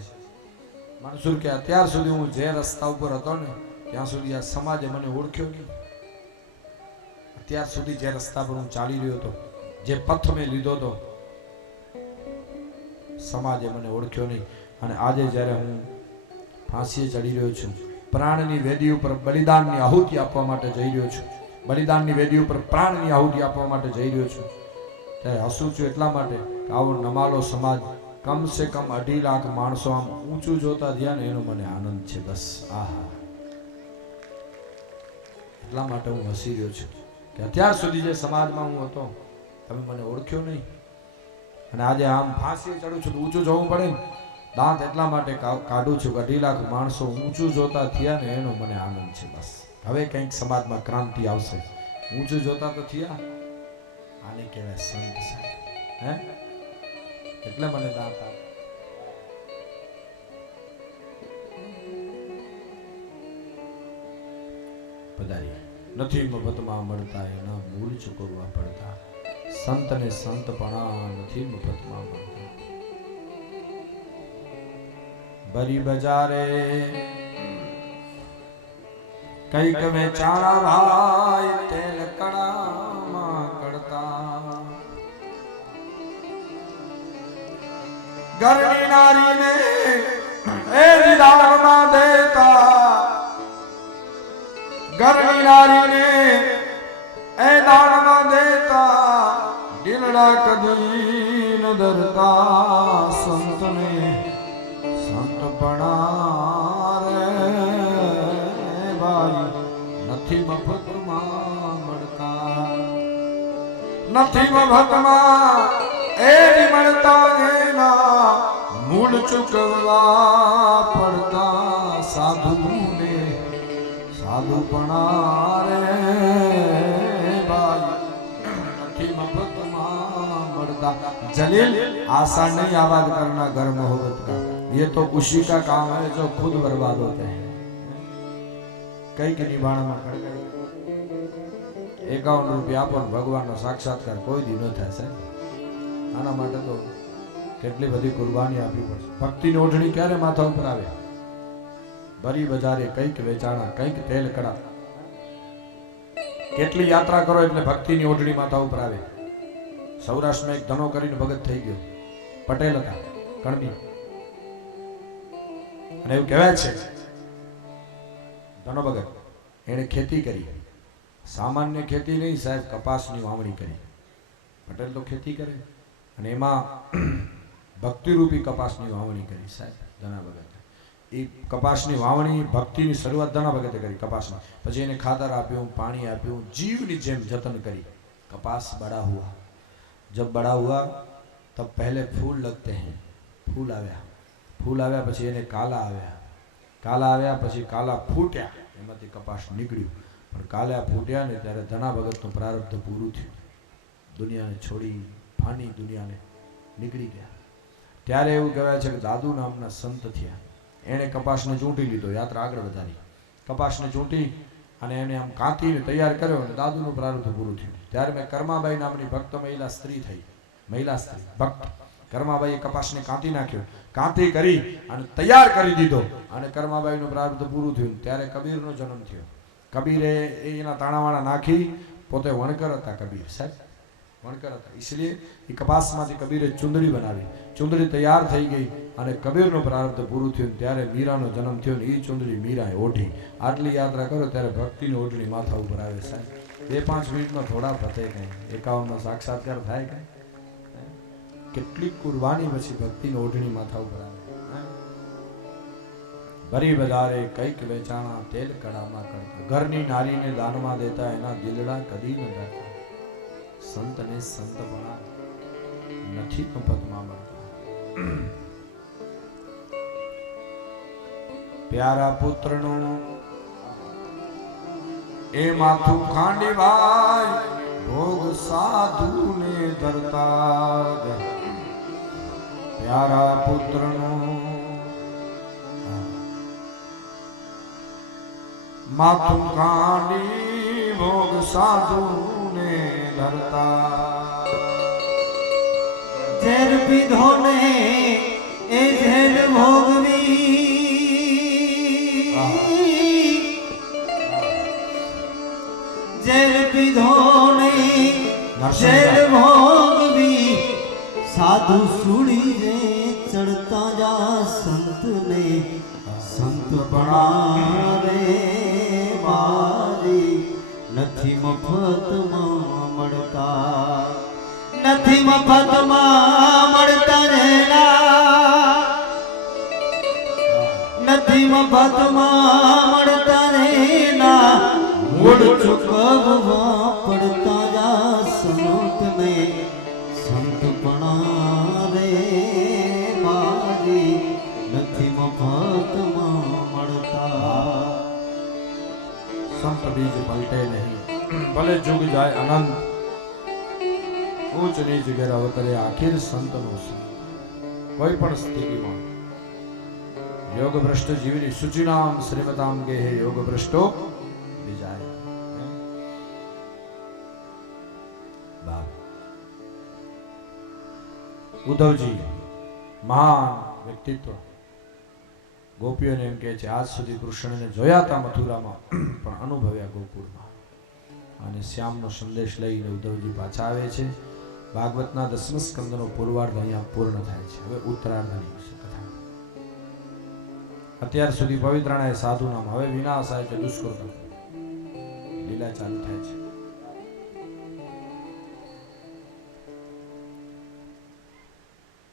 મનસૂર કે અત્યાર સુધી હું જે રસ્તા ઉપર હતો ને ત્યાં સુધી આ સમાજે મને ઓળખ્યો નહીં। અત્યાર સુધી જે રસ્તા પર હું ચાલી રહ્યો હતો, જે પથ મેં લીધો હતો, સમાજે મને ઓળખ્યો નહીં। અને આજે જ્યારે હું ફાંસીએ ચડી રહ્યો છું, પ્રાણની વેદી ઉપર બલિદાનની આહુતિ આપવા માટે જઈ રહ્યો છું, બલિદાનની વેદી ઉપર પ્રાણની આહુતિ આપવા માટે જઈ રહ્યો છું, ત્યારે હસું છું એટલા માટે કે આવો નમાલો સમાજ કમ સે કમ 2.5 લાખ માણસો આમ ઊંચું જોતા થયા ને એનો મને આનંદ છે બસ। આહા, એટલા માટે હું હસી રહ્યો છું કે અત્યાર સુધી જે સમાજમાં હું હતો તમે મને ઓળખ્યો નહીં, અને આજે આમ ફાંસીએ ચડું છું તો ઊંચું જવું પડે ને, દાંત એટલા માટે કાઢું છું કે 2.5 લાખ માણસો ઊંચું જોતા થયા ને એનો મને આનંદ છે બસ। હવે કંઈક સમાજમાં ક્રાંતિ આવશે, ઊંચું જોતા તો થયા, આને કહેવાય સંત સાહેબ. હે એટલે મને દાંત આપે. પધારી નથી મફતમાં મળતા, એના મૂળ ચૂકવવા પડતા. સંતને સંતપણા નથી મફતમાં મળતા. બરી બજારે કઈક વેચાણા ભાઈ તેલ કડામાં કડતા. ઘરની નારીને એ દાનમાં દેતા, ઘરની નારીને એ દાનમાં દેતા. દિલડા કદી ન ડરતા, સંતને સંતપણા રે ભાઈ નથી મફતમાં મળતા. નથી મફતમાં એ મળતા, એના મૂળ ચૂકવવા પડતા. સાધુને સાધુપણા રે ભાઈ નથી મફતમાં મળતા. जलील आशा नहीं आबाद करना घर मोहब्बत का, ये तो उसी का काम है जो खुद बर्बाद होते हैं. कई के निभाणમાં ખડખડ 51 રૂપિયા આપો, ભગવાનનો સાક્ષાત્કાર કોઈ દી ન થાય સાહેબ. આના માટે તો કેટલી બધી કુરબાની આપવી પડશે. ભક્તિની ઓઢણી ક્યારે માથા ઉપર આવે? બરી બજારે કઈક વેચાણા, કઈક તેલ કડા. કેટલી યાત્રા કરો એટલે ભક્તિની ઓઢણી માથા ઉપર આવે. સૌરાષ્ટ્રમાં એક ધનો કરીને ભગત થઈ ગયો, પટેલ હતા, કણબી. અને એવું કહેવાય છે ધનો ભગત એને ખેતી કરી, સામાન્ય ખેતી નહીં સાહેબ, કપાસની વાવણી કરી. પટેલ તો ખેતી કરે અને એમાં ભક્તિરૂપી કપાસની વાવણી કરી સાહેબ ધના ભગત. એ કપાસની વાવણી ભક્તિની શરૂઆત ધના ભગતે કરી કપાસની. પછી એને ખાતર આપ્યું, પાણી આપ્યું, જીવની જેમ જતન કરી. कपास बड़ा हुआ, जब बड़ा हुआ तब पहले फूल लगते हैं. फूल आया, फूल आया પછી એને કાલા આવ્યા, કાલા આવ્યા પછી કાલા ફૂટ્યા, એમાંથી કપાસ નીકળ્યું. પણ કાલા ફૂટ્યા ને ત્યારે ધના ભગતનું પ્રારબ્ધ પૂરું થયું. દુનિયાને છોડી ફાની દુનિયાને નીકળી ગયા. ત્યારે એવું કહેવાય છે કે દાદુ નામના સંત થયા. એણે કપાસને ચૂંટી લીધો, યાત્રા આગળ વધારી. કપાસને ચૂંટી અને એને આમ કાંતીને તૈયાર કર્યો અને દાદુનું પ્રારબ્ધ પૂરું થયું. ત્યારે મેં કર્માબાઈ નામની ભક્ત મહિલા સ્ત્રી થઈ, મહિલા સ્ત્રી ભક્ત. કર્માબાઈએ કપાસને કાંતી નાખ્યો, કાંતી કરી અને તૈયાર કરી દીધો અને કર્માબાઈનું પ્રારબ્ધ પૂરું થયું. ત્યારે કબીરનો જન્મ થયો. કબીરે એના તાણાવાણા નાખી, પોતે વણકર હતા કબીર સાહેબ, વણકર હતા. इसलिए એ કપાસમાંથી કબીરે ચુંદડી બનાવી. ચુંદડી તૈયાર થઈ ગઈ અને કબીરનો પ્રારબ્ધ પૂરું થયું. ત્યારે મીરાનો જન્મ થયો ને એ ચુંદડી મીરાએ ઓઢી. આટલી યાત્રા કરો ત્યારે ભક્તિની ઓઢણી માથા ઉપર આવે સાહેબ. 2-5 મિનિટમાં થોડા પતે કઈ, 51નો સાક્ષાત્કાર થાય કઈ. કેટલી કુરબાની પછી ભક્તિની ઓઢણી માથા ઉપર આવે. ભરી બજારે કઈક વેચાણા, તેલ કડામાં કરતા. ઘરની નારીને દાનમાં દેતા, એના દિલડા કદી ન ડરતા. સંતને સંતપણા નથી મફતમાં મળતા. પ્યારા પુત્રનું એ માથું ખાંડી ભાઈ, ભોગ સાધુને ધરતા. પ્યારા પુત્રનું માથું ખાંડી, ભોગ સાધુને ધરતા. ઝેર પીધો ને એ ઝેર ભોગવી, ઝેર પીધો ને ઝેર ભોગવી. સાધુ સુડી રે ચડતા જા, સંતને સંતપણા રે મારી નથી મફતમાં મળતા. નથી મફતમાં મળતા રેલા, નથી મફતમાં મળતા રેલા. મૂળ ચૂકવવા પડતા જા, સંતને સંતપણા રે મારી નથી મફતમાં મળતા. संत बीज पलटे नहीं, भले जुग जाए अनंत, ઊંચ નીચ ઘેરાવ કરે આખીર સંતનો સંત કોઈ પણ સ્થિતિમાં યોગ ભ્રષ્ટ જીવની સૂચિનામ શ્રીમતામ કે હે યોગ ભ્રષ્ટો વિજાય બાપ ઉદ્ધવજી મહાન વ્યક્તિત્વ ગોપીઓને એમ કહે છે આજ સુધી કૃષ્ણને જોયા હતા મથુરામાં પણ અનુભવ્યા ગોકુળમાં અને શ્યામનો સંદેશ લઈને ઉદ્ધવજી પાછા આવે છે ભાગવતના 10મ સ્કંદનો પૂર્વાર્ધ અહીંયા પૂર્ણ થાય છે હવે ઉત્તરાર્ધની કથા અત્યાર સુધી પવિત્રાણા એ સાધુ નામ હવે વિનાશ આવે છે દુષ્કૃત લીલા ચાલુ થાય છે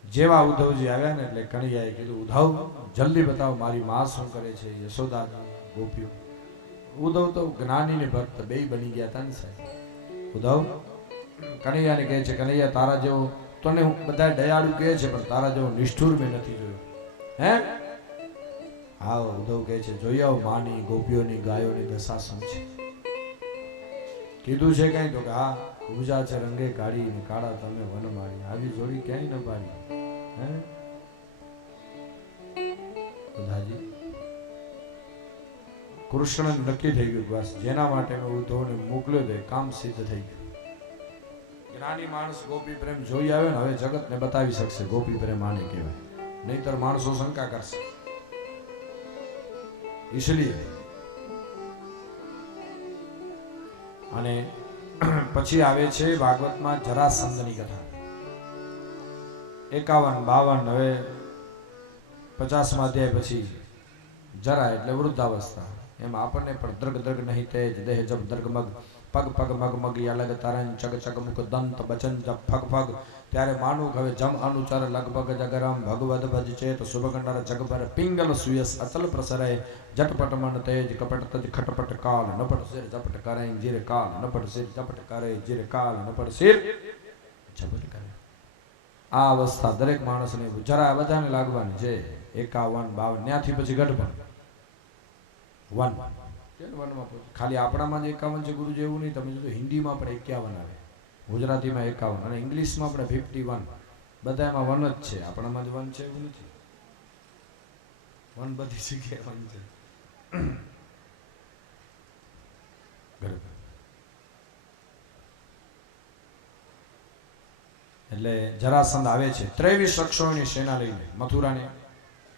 જેવા ઉદ્ધવજી આવ્યા ને એટલે કનૈયાએ કીધું ઉદ્ધવ જલ્દી બતાવો મારી માં શું કરે છે યશોદા ગોપીઓ ઉદ્ધવ તો જ્ઞાની ને ભક્ત બેય બની ગયા હતા ને સાહેબ ઉદ્ધવ કનૈયાને કહે છે કનૈયા તારા જેવો તને બધા દયાળુ કહે છે પણ તારા જેવો નિષ્ઠુર મેં નથી જોયો હે હા ઉદ્ધવ કહે છે જોઈ આવો માની ગોપીઓની ગાયોની દશા શું છે કીધું છે કઈ તો કે હા ઉજા છે રંગે કાઢી ને કાળા તમે વન મારી આવી જોડી ક્યાંય ન પાડી હે ઉદ્ધાજી કૃષ્ણ નક્કી થઈ ગયું બસ જેના માટે ઉદ્ધવને મોકલ્યો તે કામ સિદ્ધ થઈ ગયું જ્ઞાની માણસ ગોપી પ્રેમ જોઈ આવ્યો ને હવે જગતને બતાવી શકશે ગોપી પ્રેમ આને કહેવાય નહીતર માણસો શંકા કરશે इसलिए અને પછી આવે છે ભાગવતમાં જરાસંધની કથા 51 52 હવે 50મા અધ્યાય પછી જરા એટલે વૃદ્ધાવસ્થા એમ આપણને પણ દ્રગ દ્રગ નહીં તેજ દેહ જબ દ્રગમગ પગ પગ મગ મગ અલગ તરન ચગ ચગ મુખ દંત બચન જબ ફગ ફગ ત્યારે માનું હવે જમ અનુચર લગભગ જગરમ ભગવદ ભજ ચેત શુભગંડર જગભર પિંગલ સુયસ અચલ પ્રસરે જટપટ મન તેજ કપટ તજ ખટપટ કાલ નપટ સિર જપટ કરે જીર કાલ નપટ સિર જપટ કરે જીર કાલ નપટ સિર જપટ કરે આ અવસ્થા દરેક માણસને જરા બધાને લાગવાની છે 51 52 ન્યાથી પછી ગઢપણ વન ખાલી આપણામાં જ 51 છે ગુરુજી એવું નહીં તમે જો હિન્દીમાં પણ 51 આવે ગુજરાતીમાં 51 અને ઇંગ્લિશમાં આપણે 51 બધામાં વન જ છે આપણામાં જ વન છે એવું નથી વન બધી જગ્યાએ વન છે એટલે જરાસંધ આવે છે 23 અક્ષરોની સેના લઈને મથુરાને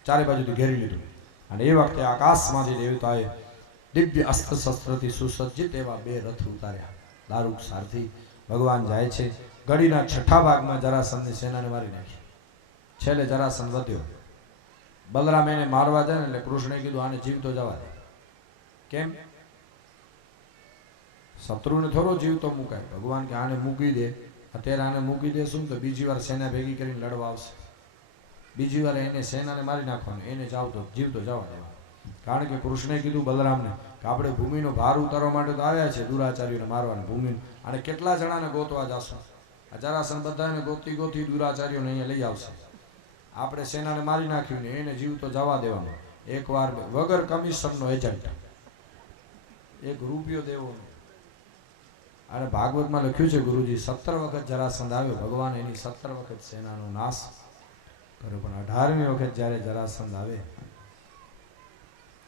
ચારે બાજુથી ઘેરી લીધું અને એ વખતે આકાશમાંથી દેવતાએ દિવ્ય અસ્ત્ર શસ્ત્રથી સુસજ્જિત એવા 2 રથ ઉતાર્યા દારૂક સારથી ભગવાન જાય છે ગડીના 6ઠા ભાગમાં જરાસંધની સેનાને મારી નાખી છેલ્લે જરાસંધ વધ્યો બલરામ એને મારવા જાય ને એટલે કૃષ્ણે કીધું આને જીવતો જવા દે કેમ શત્રુને થોડો જીવતો મુકાય ભગવાન કે આને મૂકી દે અત્યારે આને મૂકી દે શું તો બીજી વાર સેના ભેગી કરીને લડવા આવશે બીજી વાર એને સેનાને મારી નાખવાનું એને જાવતો જીવતો જવા દેવા કારણ કે કૃષ્ણે કીધું બલરામને કે આપણે ભૂમિનો ભાર ઉતારવા માટે તો આવ્યા છે દુરાચાર્યોને મારવાને ભૂમિ અને કેટલા જણાને ગોતવા જશો આ જરાસંધ બધાને ગોતી ગોતી દુરાચાર્યોને અહીંયા લઈ આવશે આપણે સેનાને મારી નાખ્યું ને એને જીવતો જવા દેવાનો એકવાર વગર કમિશનનો એજન્ટ 1 રૂપિયો દેવો અને ભાગવતમાં લખ્યું છે ગુરુજી 17 વખત જરાસંધ આવ્યો ભગવાન એની 17 વખત સેનાનો નાશ કર્યો પણ 18મી વખત જ્યારે જરાસંધ આવે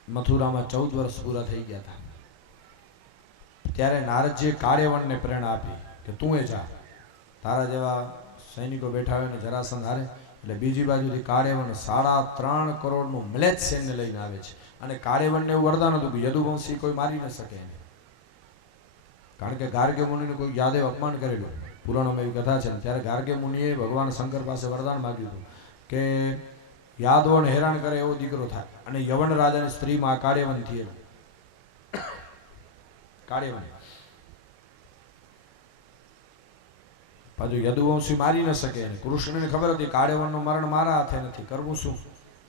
મથુરામાં 14 વર્ષ પૂરા થઈ ગયા હતા ત્યારે નારદજીએ કાર્યવનને પ્રેરણા આપી કે તું એ જા તારા જેવા સૈનિકો બેઠા હોય ને જરાસંધ હારે એટલે બીજી બાજુથી કાર્યવન 3.5 કરોડનું મિલેજ સૈન્ય લઈને આવે છે અને કાર્યવનને એવું વરદાન હતું કે યદુવંશી કોઈ મારી ન શકે એને કારણ કે ગાર્ગ્ય મુનિને કોઈ યાદવે અપમાન કરેલું પુરાણોમાં એવી કથા છે ત્યારે ગાર્ગ્ય મુનિએ ભગવાન શંકર પાસે વરદાન માંગ્યું હતું કે યાદવોને હેરાન કરે એવો દીકરો થાય અને યવન રાજાની સ્ત્રીમાં કાર્યવન થયેલું કાર્યવન પાછું યદુવંશી મારી ન શકે અને કૃષ્ણને ખબર હતી કાર્યવનનું મરણ મારા હાથે નથી કરવું શું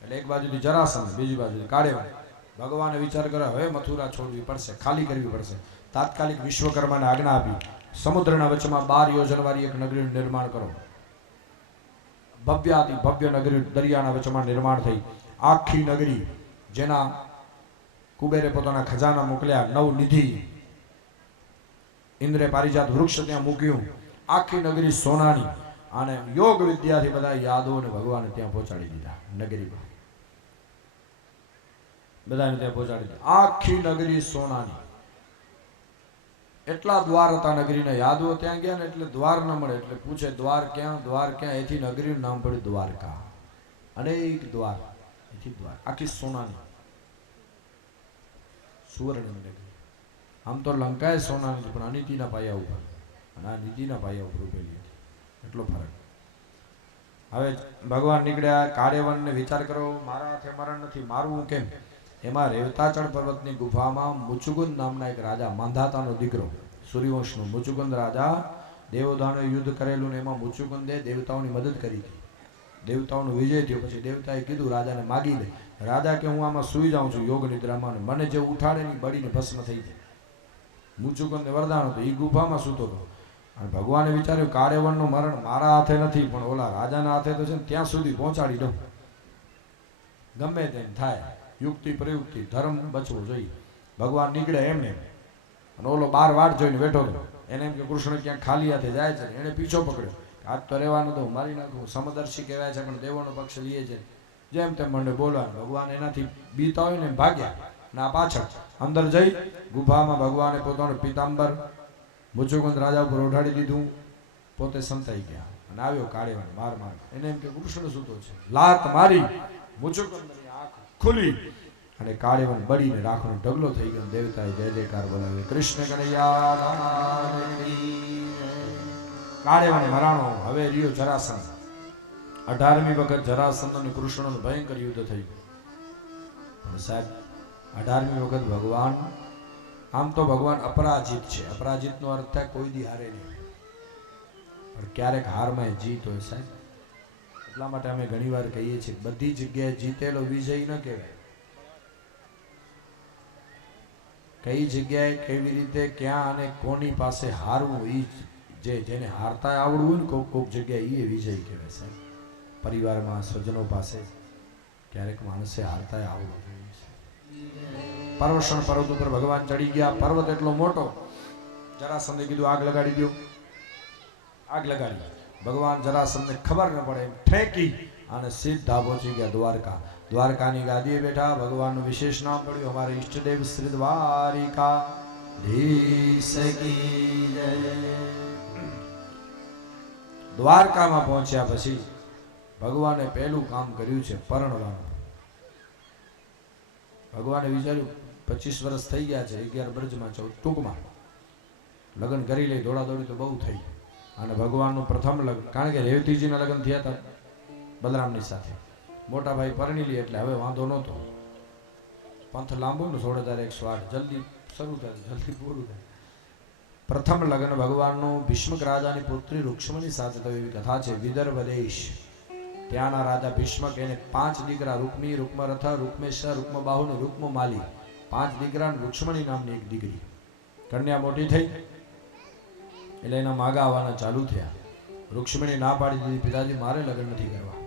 એટલે એક બાજુથી જરાસંધ બીજી બાજુથી કાર્યવન ભગવાને વિચાર કર્યો હવે મથુરા છોડવી પડશે ખાલી કરવી પડશે તાત્કાલિક વિશ્વકર્માને આજ્ઞા આપી સમુદ્રના વચમાં 12 યોજનવાળી એક નગરીનું નિર્માણ કરો ભવ્યાતિ ભવ્ય નગરી દરિયાના વચમાં નિર્માણ થઈ આખી નગરી જેના કુબેરે પોતાના ખજાના મોકલ્યા 9 નિધિ ઇન્દ્રે પારિજાત વૃક્ષ ત્યાં મૂક્યું આખી નગરી સોનાની. અને યોગ વિદ્યાથી બધા યાદો અને ભગવાને ત્યાં પહોંચાડી દીધા. નગરીમાં બધાને ત્યાં પહોંચાડી દીધા. આખી નગરી સોનાની. એટલા દ્વાર હતા નગરીના. યાદવો ત્યાં ગયા ને એટલે દ્વાર ન મળે એટલે પૂછે દ્વાર ક્યાં, દ્વાર ક્યાં. એથી નગરીનું નામ પડ્યું દ્વારકા. અનેક દ્વાર, એથી દ્વાર. આખી સોનાની સુવર્ણની નગરી. આમ તો લંકા એ સોનાની પણ અનિતિના પાયા ઉપર, અને આ નીતિના પાયા ઉપર ઉભેલી હતી. એટલો ફરક. હવે ભગવાન નીકળ્યા. કાર્યવનને વિચાર કરો, મારા હાથે મરણ નથી, મારું કેમ? એમાં રેવતાચળ પર્વતની ગુફામાં મુચુકુંદ નામના એક રાજા, માંધાતાનો દીકરો, સૂર્યવંશનો મુચુકુંદ રાજા, દેવતાઓને યુદ્ધ કરેલું ને એમાં મુચુકુંદે દેવતાઓની મદદ કરી હતી. દેવતાઓનો વિજય થયો. પછી દેવતાએ કીધું રાજાને માગી લે. રાજા કે હું આમાં સૂઈ જાઉં છું યોગ નિદ્રામાં, મને જે ઉઠાડે ની બળીને ભસ્મ થઈ જાય. મુચુકુંદને વરદાન હતું. એ ગુફામાં સૂતો હતો. અને ભગવાને વિચાર્યું કાર્યવનનું મરણ મારા હાથે નથી પણ ઓલા રાજાના હાથે તો છે ને, ત્યાં સુધી પહોંચાડી દઉં. ગમે તેમ થાય, યુક્તિ પ્રયુક્તિ, ધર્મ બચવો જોઈએ. ભગવાન નીકળે એમને. અને ઓલો 12 વાટ જોઈને બેઠો હતો. એને એમ કે કૃષ્ણ ક્યાંક ખાલી હાથે જાય છે. એને પીછો પકડ્યો. આજ તો રહેવાનું તો મારી નાખું. સમદર્શી કહેવાય છે પણ દેવોનો પક્ષ લઈએ છે. જેમ તેમ મને બોલવાનું. ભગવાન એનાથી બીતા હોય ને ભાગ્યા. ના પાછળ અંદર જઈ ગુફામાં ભગવાને પોતાનો પિતાંબર મુચુકુંદ રાજા ઉપર ઓઢાડી દીધું. પોતે સંતાઈ ગયા. અને આવ્યો કાર્યવાન માર માર. એને એમ કે કૃષ્ણ સૂતો છે. લાત મારી, મુચુકુંદની આંખ ખુલી અને કાર્યવાન બળીને રાખનો ઢગલો થઈ ગયો. દેવતાએ જય જયકાર બોલાવ્યો. કૃષ્ણ કનૈયા. કાર્યવાન મરાણો. હવે રહ્યો જરાસંઘ. 18મી વખત જરાસંઘ અને કૃષ્ણનું ભયંકર યુદ્ધ થયું. પણ સાહેબ 18મી વખત ભગવાન, આમ તો ભગવાન અપરાજિત છે. અપરાજિતનો અર્થ થાય કોઈ દી હારે નહીં, પણ ક્યારેક હારમાં જીત હોય સાહેબ. એટલા માટે અમે ઘણી વાર કહીએ છીએ બધી જગ્યાએ જીતેલો વિજય ન કહેવાય. કઈ જગ્યાએ કેવી રીતે ક્યાં અને કોની પાસે હારવું, એ જેને હારતા આવડવું હોય ને કોક જગ્યાએ એ વિજય કહેવાય સાહેબ. પરિવારમાં સ્વજનો પાસે ક્યારેક માણસે હારતા આવડવું જોઈએ. પર્વતણ પર્વત ઉપર ભગવાન ચડી ગયા. પર્વત એટલો મોટો. જરાસંઘે કીધું આગ લગાડી દો. આગ લગાડી. ભગવાન જરાસંઘને ખબર ન પડે એમ ઠેકી અને સીધા પહોંચી ગયા દ્વારકા. દ્વારકાની ગાદીએ બેઠા. ભગવાનનું વિશેષ નામ પડ્યું અમારે ઈષ્ટદેવ શ્રી દ્વારિકા ધીશ કી જય. દ્વારકામાં પહોંચ્યા પછી ભગવાને પહેલું કામ કર્યું છે પરણવાનું. ભગવાને વિચાર્યું 25 વર્ષ થઈ ગયા છે, 11 બ્રજમાં 14 ટૂંકમાં લગ્ન કરી લઈ. દોડાદોડી તો બહુ થઈ. અને ભગવાનનું પ્રથમ લગ્ન, કારણ કે રેવતીજીના લગ્ન થયા હતા બલરામની સાથે. મોટા ભાઈ પરણી લે એટલે હવે વાંધો નહોતો. પંથ લાંબો ને 16,108 જલ્દી શરૂ થાય, જલ્દી પૂરું થાય. પ્રથમ લગ્ન ભગવાનનું ભીષ્મક રાજાની પુત્રી રૂક્ષ્મણી સાથે થયું. એવી કથા છે. વિદર્ભ દેશ, ત્યાંના રાજા ભીષ્મક, એને 5 દીકરા, રૂક્મી, રૂક્મરથ, રૂક્મેશ્વર, રૂક્મબાહુ ને રૂક્મમાલી. 5 દીકરા, રૂક્ષ્મણી નામની એક દીકરી. કન્યા મોટી થઈ એટલે એના માગા આવવાના ચાલુ થયા. રૂક્ષ્મણી ના પાડી દીધી, પિતાજી મારે લગ્ન નથી કરવા.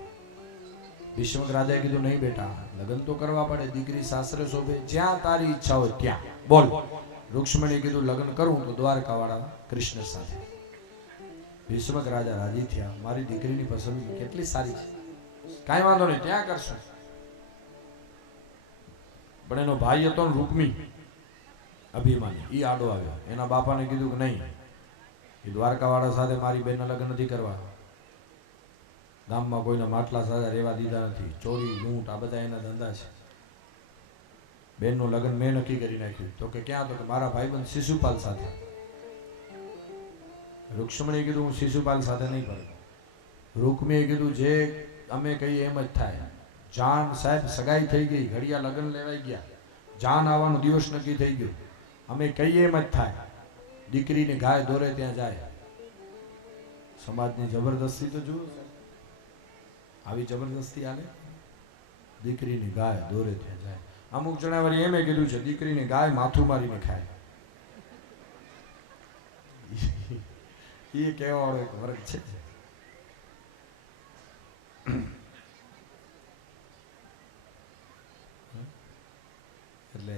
ભીષ્મક રાજાએ કીધું નહીં બેટા, લગ્ન તો કરવા પડે, દીકરી સાસરે શોભે, જ્યાં તારી ઈચ્છા હોય ત્યાં બોલ. રૂક્ષ્મણીએ કીધું લગ્ન કરું તો દ્વારકા વાળા કૃષ્ણ સાથે. ભીષ્મક રાજા રાજી થયા. મારી દીકરીની પસંદગી કેટલી સારી છે, કાંઈ વાંધો નહીં, ત્યાં કરશું. પણ એનો ભાઈ હતો ને રૂકમી, અભિમાની, એ આડો આવ્યો. એના બાપાને કીધું કે નહીં, એ દ્વારકા વાળા સાથે મારી બેનના લગ્ન નથી કરવા. ગામમાં કોઈના માટલા સાજા રહેવા દીધા નથી. ચોરી લૂંટ આ બધા એના ધંધા છે. બેનનું લગ્ન મેં નક્કી કરી નાખ્યું. તો કે ક્યાં? તો કે મારા ભાઈબંધ શિશુપાલ સાથે. રૂક્ષ્મણીએ કીધું હું શિશુપાલ સાથે નહીં કરું. રૂકમીએ કીધું જે અમે કહીએ એમ જ થાય. જાન સાહેબ સગાઈ થઈ ગઈ, ઘડિયા લગ્ન લેવાઈ ગયા, જાન આવવાનો દિવસ નક્કી થઈ ગયો, અમે કહીએ એમ જ થાય. દીકરીને ગાય દોરે ત્યાં જાય. સમાજની જબરદસ્તી તો જુઓ, આવી જબરદસ્તી આલે. દીકરીની ગાય દોરે ત્યાં જાય. અમુક જણા વળી એમ કીધું છે દીકરીને ગાય માથું મારીને ખાય. એ કહેવા વાળો એક વર્ગ છે. એટલે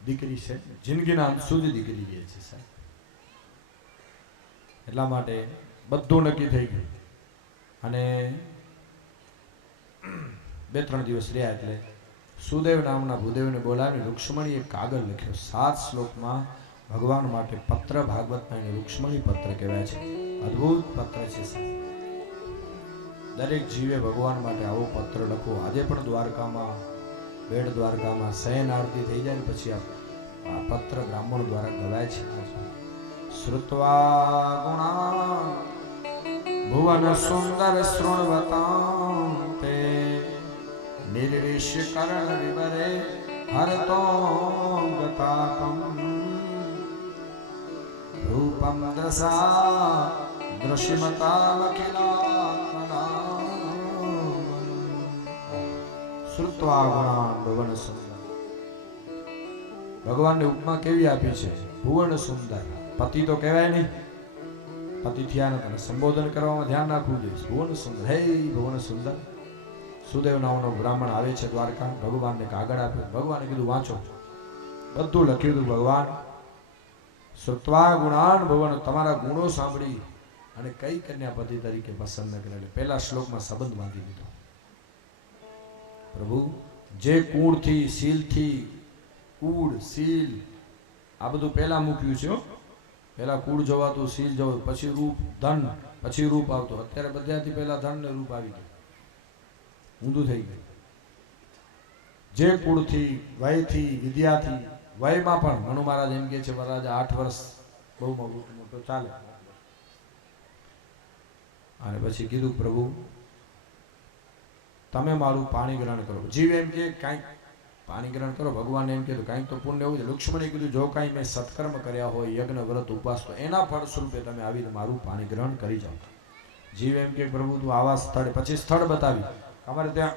દીકરી છે, જિંદગીના અંત સુધી દીકરી રહે છે સાહેબ. એટલા માટે બધું નક્કી થઈ ગયું અને 2-3 દિવસ રહ્યા એટલે સુદેવ નામના ભૂદેવને બોલાવીને રુક્ષ્મણી એક કાગળ લખ્યો 7 શ્લોકમાં ભગવાન માટે પત્ર. ભાગવતમાં એને રુક્ષ્મણી પત્ર કહેવાય છે. અદ્ભુત પત્ર છે. દરેક જીવે ભગવાન માટે આવો પત્ર લખવો. આજે પણ દ્વારકામાં, બેડ દ્વારકામાં શયન આરતી થઈ જાય ને પછી આ પત્ર બ્રાહ્મણ દ્વારા ગવાય છે. શ્રુત્વા ગુણા ભુવન સુંદર શૃણવતાં તે નિર્વિશ કરણ વિવરે હરતો ગતાકમ રૂપમ દશા દૃશ્યમતામખિલાત્મના શ્રુત્વા ગુણા ભુવન સુંદર. ભગવાનને ઉપમા કેવી આપી છે? ભુવન સુંદર. પતિ તો કહેવાય નહીં, પતિ થયા નથી, સંબોધન કરવામાં ધ્યાન રાખવું જોઈએ. ભુવન સુંદર, હે ભુવન સુંદર. સુદેવ નામનો બ્રાહ્મણ આવે છે દ્વારકા, ભગવાનને કાગળ આપ્યો. ભગવાને કીધું વાંચો. બધું લખ્યું હતું. ભગવાન શ્રુત્વા ગુણાન ભુવન, તમારા ગુણો સાંભળી અને કઈ કન્યા પતિ તરીકે પસંદ ન કરે. પહેલા શ્લોકમાં સંબંધ બાંધી દીધો. પ્રભુ જે કુળથી, શીલથી, કુળ શીલ આ બધું પહેલા મૂક્યું છે. પહેલા કુળ જોવાતું, શીલ જોવાતું, પછી રૂપ, ધન, પછી રૂપ આવતું. અત્યારે બધાથી પહેલા ધન ને રૂપ આવી ગયું. ઊંધું થઈ ગયું. જે કુળથી, વયથી, વિદ્યાથી, વયમાં પણ મનુ મહારાજ એમ કે છે વરરાજા 8 વર્ષ બહુ મોટો ચાલે. અને પછી કીધું પ્રભુ તમે મારું પાણી ગ્રહણ કરો. જીવ એમ કે કાંઈક પાણી ગ્રહણ કરો. ભગવાન એમ કીધું કાંઈક તો પુણ્ય હોવું છે. લક્ષ્મણે કીધું જો કાંઈ મેં સત્કર્મ કર્યા હોય, યજ્ઞ વ્રત ઉપવાસ, તો એના ફળ સ્વરૂપે તમે આવીને મારું પાણી ગ્રહણ કરી જાઓ. જીવ એમ કે પ્રભુ તું આવા સ્થળે, પછી સ્થળ બતાવી. અમારે ત્યાં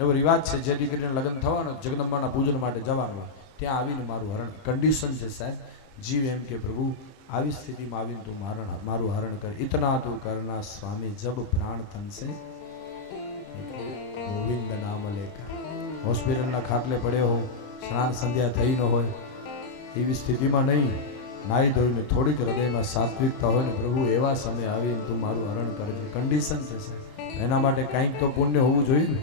એવો રિવાજ છે જે દીકરીને લગ્ન થવાનો જગદંબાના પૂજન માટે જવાનું હોય ત્યાં આવીને મારું હરણ. કન્ડિશન છે સાહેબ. જીવ એમ કે પ્રભુ આવી સ્થિતિમાં આવીને તું મારું હરણ કર. ઇતના તું કરના સ્વામી જબ પ્રાણ તન સે ગોવિંદ નામ લેકર. હોસ્પિટલના ખાટલે પડ્યો હોઉં, સ્નાન સંધ્યા થઈ ન હોય, એવી સ્થિતિમાં નહીં, નાઈ ધોઈને થોડીક હૃદયમાં સાત્વિકતા હોય ને પ્રભુ એવા સમય આવીને તું મારું હરણ કરે છે. કન્ડિશન છે સાહેબ. એના માટે કાંઈક તો પુણ્ય હોવું જોઈએ ને.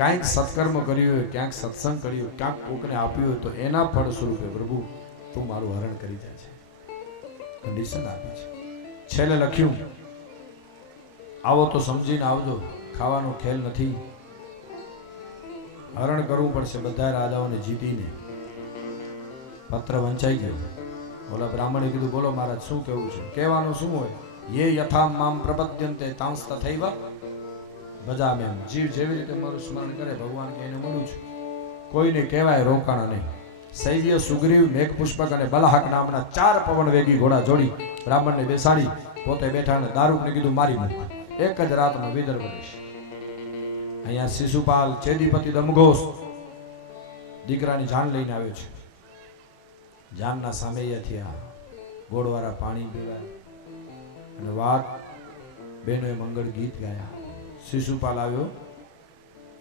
કાંઈક સત્કર્મ કર્યું હોય, ક્યાંક સત્સંગ કર્યું હોય, ક્યાંક કોકને આપ્યું હોય, તો એના ફળ સ્વરૂપે પ્રભુ તું મારું હરણ કરી જાય છે. કન્ડિશન આપી છે. છેલ્લે લખ્યું આવો તો સમજીને આવજો, ખાવાનો ખેલ નથી. હરણ કરવું પડશે બધા રાજાઓને જીતીને. પત્ર વંચાઈ ગયો. ઓલા બ્રાહ્મણે કીધું બોલો મહારાજ શું કહેવું છે? કહેવાનું શું હોય? યે યથા મામ પ્રપદ્યંતે તાંસ તથૈવ ભજામ્યહમ. જીવ જેવી રીતે મારું સ્મરણ કરે ભગવાન કે એને મળું છું. કોઈને કહેવાય રોકાણા નહીં. શૈવ્ય, સુગ્રીવ, મેઘપુષ્પક અને બલહાક નામના 4 પવન વેગી ઘોડા જોડી બ્રાહ્મણને બેસાડી પોતે બેઠા અને દારૂકને કીધું મારી મૂક. એક જ રાતમાં વિદર્ભ દેશ. અહીંયા શિશુપાલ ચેદીપતિ દમઘોષ દીકરાની જાન લઈને આવ્યો છે. જાનના સામે થયા, ગોળવાળા પાણી પીવા અને વાત બેનોએ મંગળ ગીત ગાયા. શિશુપાલ આવ્યો,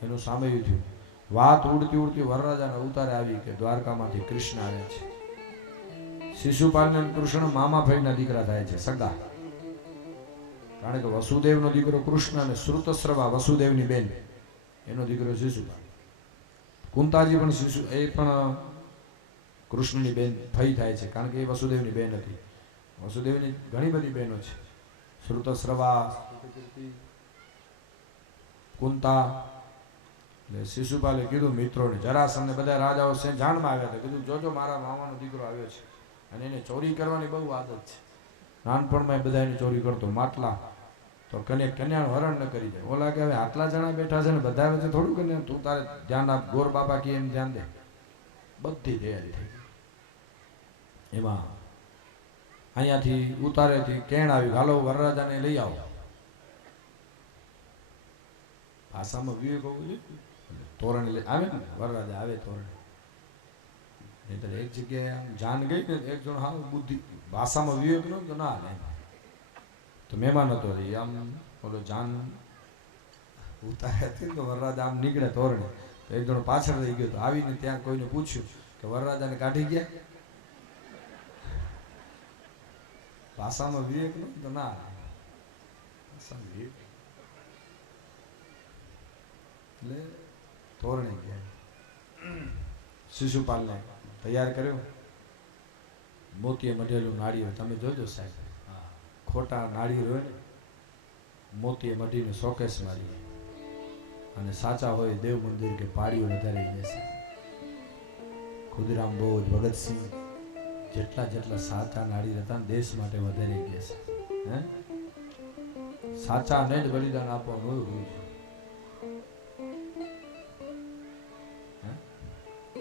એનું સામયું થયું. વાત ઉડતી ઉડતી વરરાજાના ઉતારે આવી કે દ્વારકામાંથી કૃષ્ણ આવ્યા છે. શિશુપાલ ને કૃષ્ણ મામા ભાઈના દીકરા થાય છે, સગા. કારણ કે વસુદેવનો દીકરો કૃષ્ણ અને શ્રુતસ્રવા વસુદેવની બેન, એનો દીકરો શિશુપાલ. કુંતાજી પણ એ પણ કૃષ્ણની બેન ફઈ થાય છે, કારણ કે એ વસુદેવની બેન હતી. વસુદેવની ઘણી બધી બહેનો છે. શ્રુતસ્રવા, કુંતા. એટલે શિશુપાલે કીધું મિત્રોને, જરાસંઘને બધા રાજાઓ જાણમાં આવ્યા હતા. કીધું જોજો મારા મામાનો દીકરો આવ્યો છે અને એને ચોરી કરવાની બહુ આદત છે. નાનપણમાં બધા એની ચોરી કરતો. માટલા તો કન્યાનું હરણ ન કરી જાય. ઓલા કે હવે આટલા જણા બેઠા છે ને બધા વચ્ચે થોડું કન્યા, તું તારે ધ્યાન આપ, ગોર બાબા કે એમ ધ્યાન દે. બધી તૈયારી થઈ ગઈ. એમાં અહીંયાથી ઉતારેથી કેણ આવી, હાલો વરરાજાને લઈ આવો. ભાષામાં વિવેક હોવું જોઈએ. તોરણ લઈ આવે ને વરરાજા આવે તોરણ. નહીતર એક જગ્યાએ આમ જાન ગઈ ને એક જણ હા બુદ્ધિ ભાષામાં વિવેક ન તો ના હાલે. તો મહેમાન હતો આમ ઓલો જાન ઉતારે હતી તો વરરાજા આમ નીકળે તોરણે, તો એક જણ પાછળ રહી ગયો. તો આવીને ત્યાં કોઈને પૂછ્યું કે વરરાજાને કાઢી ગયા? ભાષામાં વિવેક નો તો ના ભાષામાં વિવેક એટલે તોરણે ગયા. શિશુપાલને તૈયાર કર્યો. મોતીએ મઢેલું નાળિયેર તમે જોજો સાહેબ, ખોટા નાળિયેર હોય ને મોતીએ મઢીને શોકેસ મારી અને સાચા હોય દેવ મંદિર કે પાડીઓ વધારે જશે. ખુદીરામ બોજ, ભગતસિંહ જેટલા જેટલા સાચા નાળિયેર હતા દેશ માટે વધારે ગયા છે. હે સાચા ને જ બલિદાન આપવાનું હોય.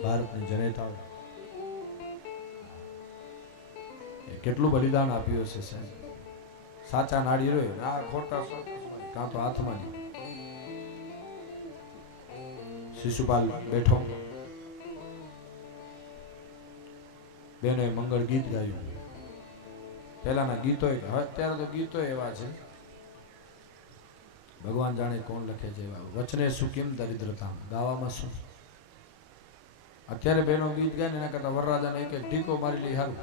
ભારતની જનતા કેટલું બલિદાન આપ્યું છે સાહેબ. સાચા નાળિયેર હોય આ ખોટા કાં તો હાથમાં. શિશુપાલ બેઠો, બેનોએ મંગળ ગીત ગાયું. પહેલાના ગીતો અત્યારે તો ગીતો એવા છે ભગવાન જાણે કોણ લખે છે એવા. વચને શું કેમ દરિદ્રતા ગાવામાં શું. અત્યારે બેનો ગીત ગાય ને એના કરતા વરરાજાને એક ઢીકો મારી લઈ સારું.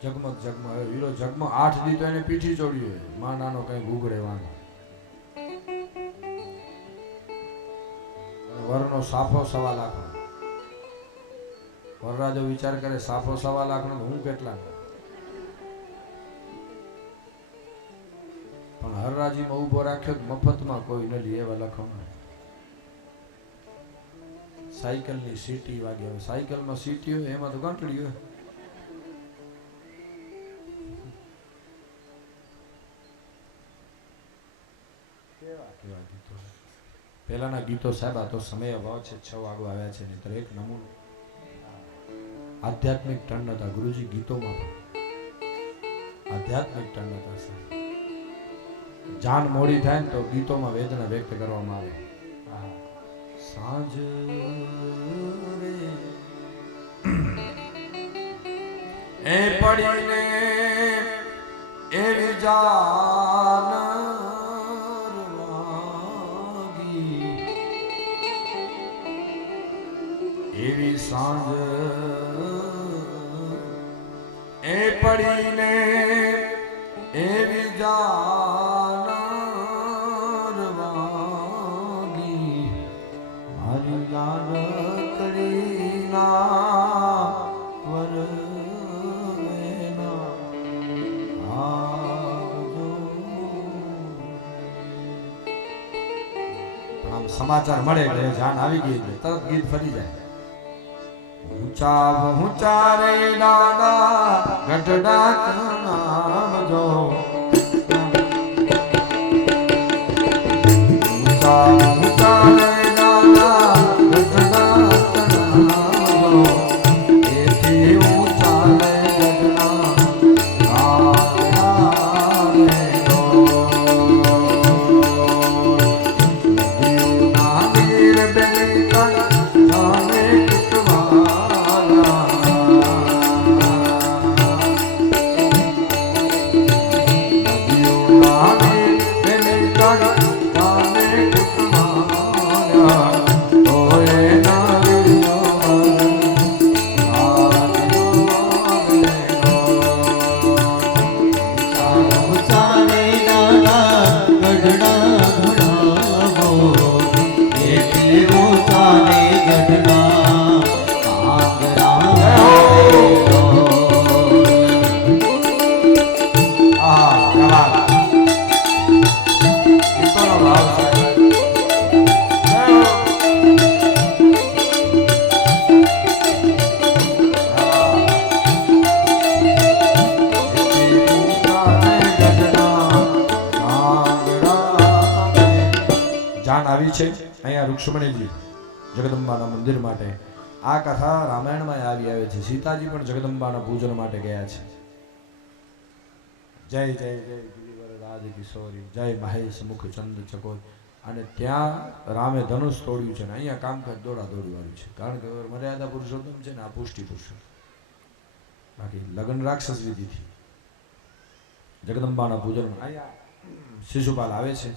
જગમગ જગમગ હીરો જગમગ 8 દી તો એને પીઠી ચોડ્યું હોય. માં નાનો કઈ ઘૂગડે વાનો વરનો સાફો 1.25 લાખ. વરરાજો વિચાર કરે સાફો 1.25 લાખ નો હું કેટલા. પણ હરરાજીમાં ઉભો રાખ્યો મફતમાં કોઈ ન લે એવા લખણ. સાયકલની સીટી વાગે. હવે સાયકલમાં સીટી હોય એમાં તો ઘંટડી હોય. પહેલાના ગીતો સાહેબ આ તો સમય અભાવ છે. 6 વાગો આવ્યા છે નહીતર એક નમૂનો આધ્યાત્મિક ટર્ન હતા ગુરુજી ગીતોમાં. આધ્યાત્મિક ટર્ન હતા સાહેબ. જાન મોડી થાય ને તો ગીતોમાં વેદના વ્યક્ત કરવામાં આવે. સાંજ એ પડીને એવી જાન વાગી, એવી સાંજ એ પડીને એવી જાન વાગી, મારી જાન કરી ના વરવેના આવજો. આમ સમાચાર મળે એટલે જાન આવી ગઈ એટલે તરત ગીત ફરી જાય. ઊંચા ઊંચા રે દાદા ગઢડા નામ જો, ઊંચા ઊંચા રે દાદા ગઢડા નામ જો, એથી ઊંચા રે ગઢડા રે નો. નદીઓ ના નીર બેટા જાને અહીંયા રૂક્ષ્મણીજી જગદંબાના મંદિર માટે. આ કથા રામાયણમાં આવી આવે છે. સીતાજી પણ જગદંબાના પૂજન માટે ગયા છે. જય જય જય ગિરિવર રાજ કિશોરી, જય મહેશ મુખ ચંદ ચકોર. અને ત્યાં રામે ધનુષ તોડ્યું છે ને અહીંયા કામકાજ દોડા દોડી વાળું છે. કારણ કે મર્યાદા પુરુષોત્તમ છે ને આ પુષ્ટિ પુરુષોત્તમ. બાકી લગ્ન રાક્ષસ વિધિથી જગદંબાના પૂજનમાં અહીંયા શિશુપાલ આવે છે.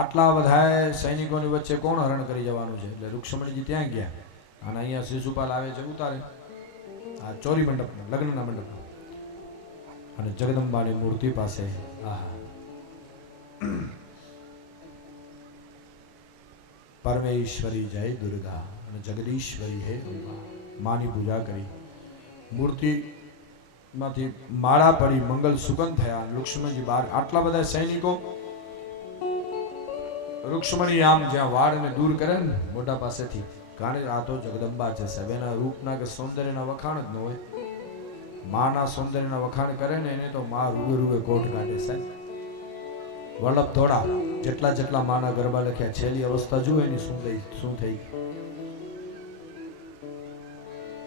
આટલા બધા સૈનિકોની વચ્ચે કોણ હરણ કરી જવાનું છે એટલે રૂક્ષ્મણીજી ત્યાં ગયા. અને અહીંયા શિશુપાલ આવે છે ઉતારે આ ચોરી મંડપમાં, લગ્નના મંડપમાં, અને જગદંબાની મૂર્તિ પાસે આહા પરમેશ્વરી જય દુર્ગા અને જગદીશ્વરી હે અંબા માની પૂજા કરી. મૂર્તિમાંથી માળા પડી, મંગલ સુગંધ થયા. રુક્ષ્મણીજી બહાર, આટલા બધા સૈનિકો. રુક્ષ્મણી આમ જ્યાં વાળને દૂર કરે ને મોઢા પાસેથી, કારણ આ તો જગદંબા છે સાહેબ, એના રૂપના કે સૌંદર્યના વખાણ જ ન હોય. માના સૌંદર્યના વખાણ કરે ને એને તો માં રૂએ રૂએ કોટ કાઢે સાહેબ. વલ્લભ થોડા જેટલા જેટલા માના ગરબા લખ્યા, છેલ્લી અવસ્થા જુઓ એની શું થઈ.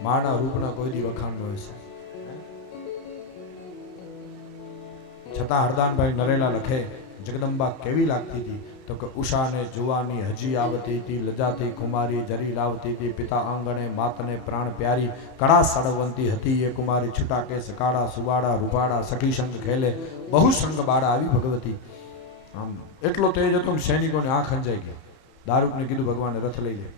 માના રૂપના કોઈ દી વખાણ ન હોય છે. છતાં હરદાનભાઈ નરેલા લખે જગદંબા કેવી લાગતી હતી તો કે ઉષાને જુવાની હજી આવતી હતી, લજાતી કુમારી જરી લાવતી હતી, પિતા આંગણે માતને પ્રાણ પ્યારી, કડા સડવંતી હતી એ કુમારી, છૂટાકે સકાળા સુવાડા રૂપાડા, સખી સંગ ખેલે બહુ સંગ બાળા આવી ભગવતી. આમ એટલો તેજ હતો સૈનિકોને આંખ અંજાઈ ગઈ. દારૂકને કીધું ભગવાને રથ લઈ લે.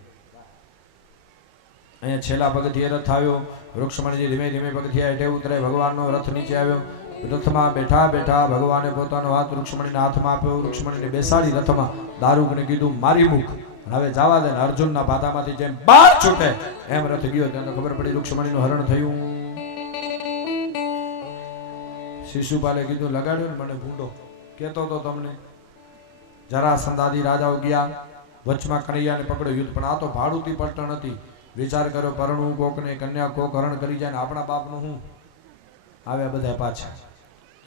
અહીંયા છેલ્લા પગથિયે રથ આવ્યો. રુક્ષ્મણીજી ધીમે ધીમે પગથિયા હેઠે ઉતરે, ભગવાનનો રથ નીચે આવ્યો. રથમાં બેઠા બેઠા ભગવાને પોતાનો હાથ રુક્ષ્મણીના હાથમાં આપ્યો. રુક્ષ્મણીને બેસાડી રથમાં. દારૂકને કીધું મારી મુખ, હવે જવા દે. અર્જુનના ભાતામાંથી જેમ બાર છૂટે એમ રથ ગયો. તેને ખબર પડી રુક્ષ્મણીનું હરણ થયું. શિશુપાલે કીધું લગાડ્યો ને મને ભૂંડો, કહેતો તો તમને. જરાસંધાદી રાજાઓ ગયા, વચમાં કનૈયાને પકડ્યો યુદ્ધ, પણ આ તો ભાડુતી પલટણ હતી. વિચાર કર્યો પરણું કોકને, કન્યા કોક હરણ કરી જાય ને આપણા બાપનું હું. આવ્યા બધા પાછા.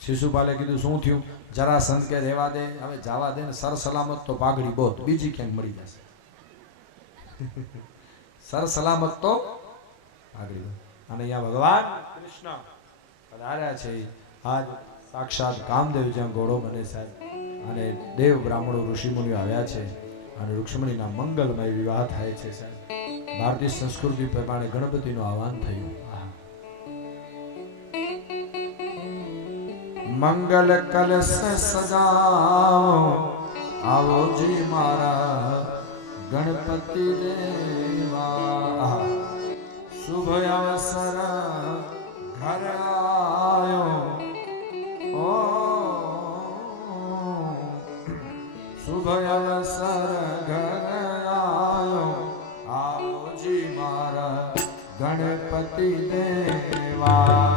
શિશુપાલે કીધું શું થયું? જરાસંધ કે રહેવા દે, હવે જવા દે ને. સર સલામત તો પાઘડી બોત, બીજી ક્યાંક મળી જશે. સર સલામત તો પાઘડી બોત. અને અહીંયા ભગવાન કૃષ્ણ પધાર્યા છે. આજ સાક્ષાત કામદેવ જ્યાં ઘોડો બને સાહેબ, અને દેવ બ્રાહ્મણો ઋષિમુનિઓ આવ્યા છે, અને રુક્ષ્મણીના મંગલમય વિવાહ થાય છે સાહેબ. ભારતીય સંસ્કૃતિ પ્રમાણે ગણપતિનું આહવાન થયું. મંગલ કલશ સજાવો આવો જી મારા ગણપતિ દેવા, શુભ અવસર ઘર આયો, ઓ શુભ અવસર ઘર આયો, આવો જી મારા ગણપતિ દેવા.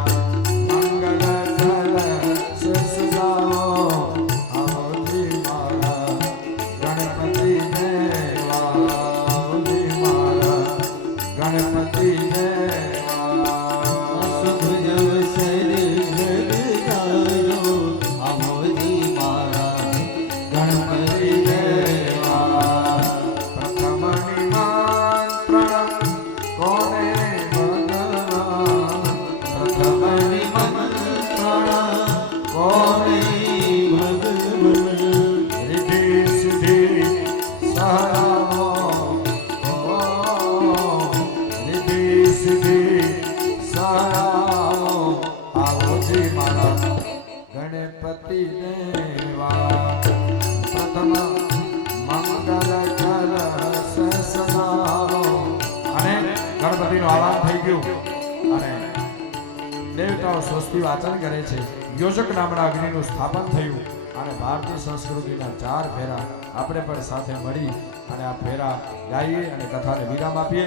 દેવતાઓ સ્વસ્તિ વાચન કરે છે. યોજક નામના અગ્નિનું સ્થાપન થયું, અને ભારતીય સંસ્કૃતિના 4 ફેરા આપણે પણ સાથે મળી અને આ ફેરા ગાઈએ અને કથાને વિરામ આપીએ.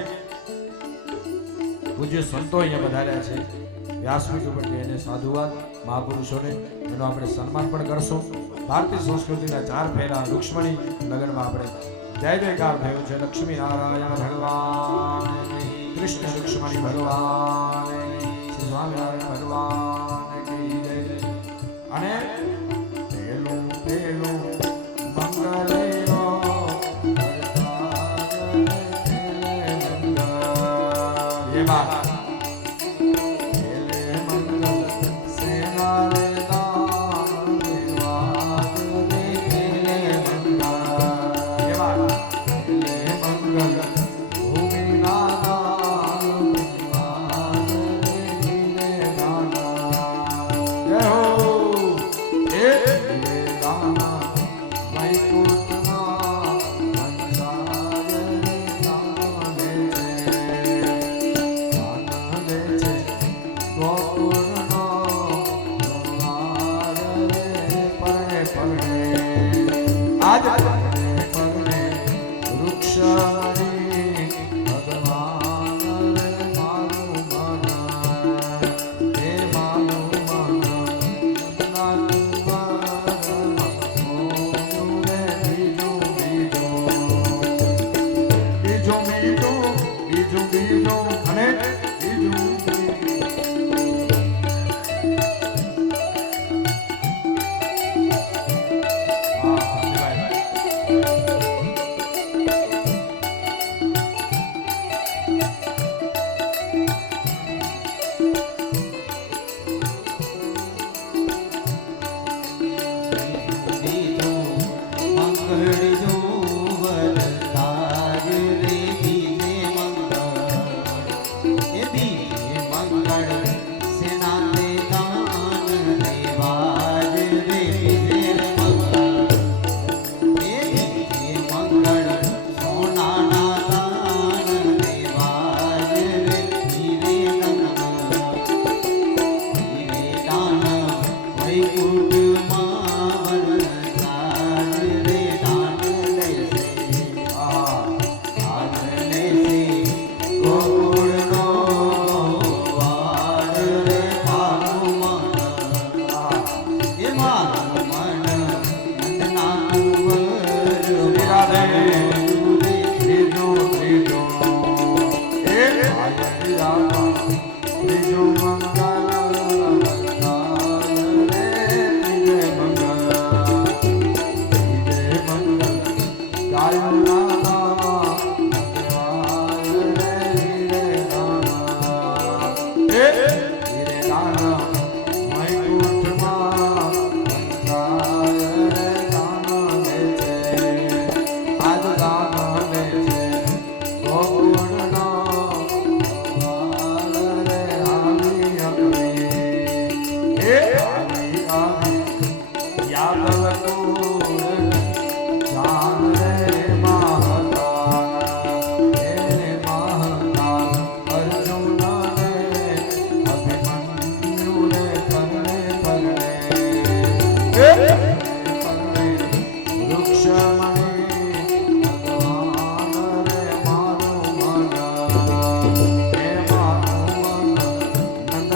પૂજ્ય સંતો અહીંયા પધાર્યા છે. વ્યાસપીઠ ઉપરથી એને સાધુવાદ મહાપુરુષોને એનું આપણે સન્માન પણ કરશું. ભારતીય સંસ્કૃતિના 4 ફેરા રુક્ષ્મણી લગ્નમાં આપણે જય જયકાર થયો છે. લક્ષ્મી નારાયણ ભગવાન, કૃષ્ણ રુક્ષ્મણી ભગવાન, સ્વામિનારાયણ ભગવાન કી જય. અને પેલું પેલું મંગલેલો એમાં ભગવાન રે મારું મન હે મારું મન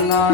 ના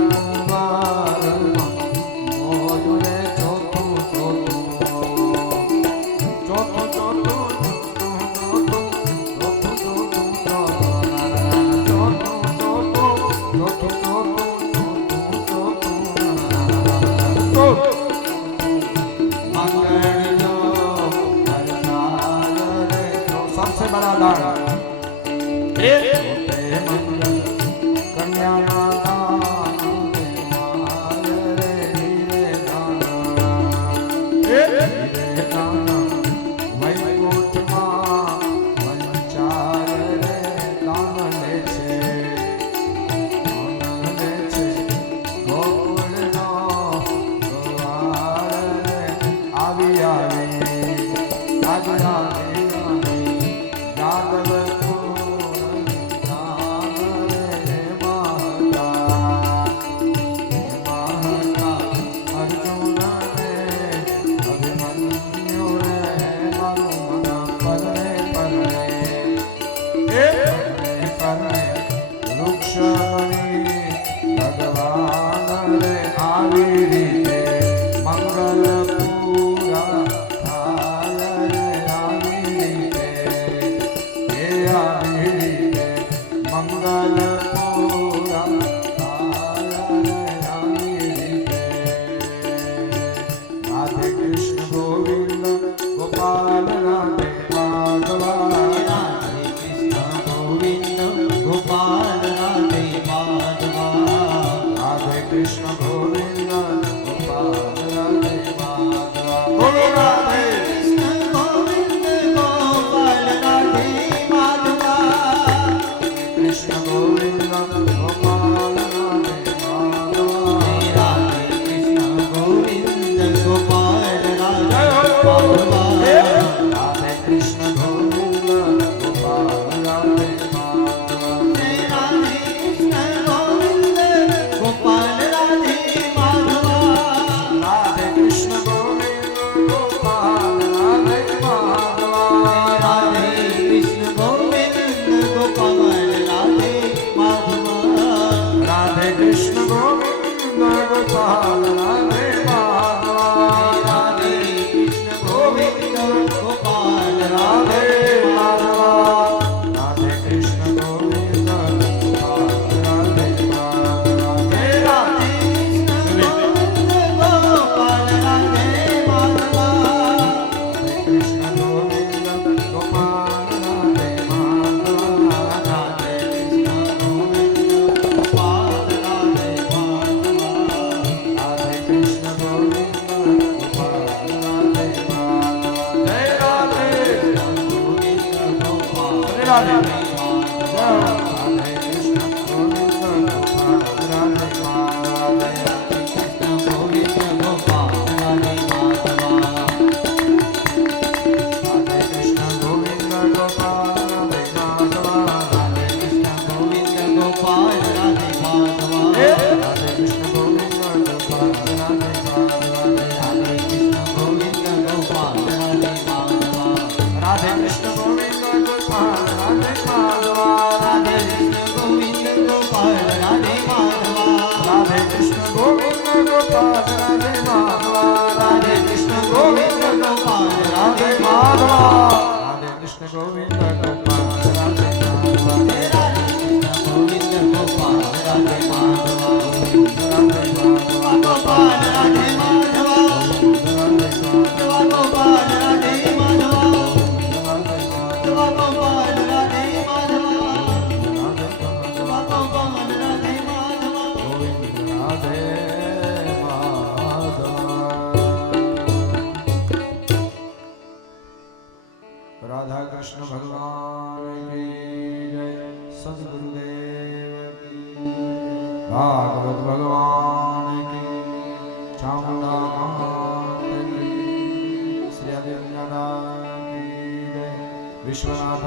Govinda Gopal गोपाल राधे माधवा राधे कृष्ण गोविंद गोपाल राधे माधवा राधे कृष्ण गोविंद गोपाल राधे माधवा राधे कृष्ण गोविंद गोपाल राधे माधवा कृष्ण गोविंद गोपाल राधे माधवा राधे कृष्ण गोविंद गोपाल राधे माधवा राधे कृष्ण गोविंद गोपाल राधे माधवा जय राधे गोविंद गोपाल राधे राधे माधवा राधे कृष्ण गोविंद गोपाल राधे माधवा राधे कृष्ण गोविंद गोपाल राधे माधवा राधे कृष्ण गोविंद गोपाल राधे माधवा राधे कृष्ण गोविंद गोपाल राधे माधवा राधे कृष्ण गोविंद गोपाल राधे माधवा राधे कृष्ण गोविंद गोपाल राधे माधवा राधे कृष्ण गोविंद गोपाल राधे माधवा राधे कृष्ण गोविंद गोपाल राधे माधवा राधे कृष्ण गोविंद गोपाल राधे माधवा राधे कृष्ण गोविंद गोपाल राधे राधे माधवा माधवा राधे कृष्ण गोविंद गोपाल राधे माधवा राधे कृष्ण गोविंद गोपाल राधे माधवा राधे माधवा गोपाल राधे माधवा गोपाल राधे माधवा गोपाल राधे माधवा गोपाल राधे माधवा राधा कृष्ण भगवान की जय सद्गुरुदेव की भागवत भगवान की चामुंडा माता की श्री आदिनाथ की जय विश्वनाथ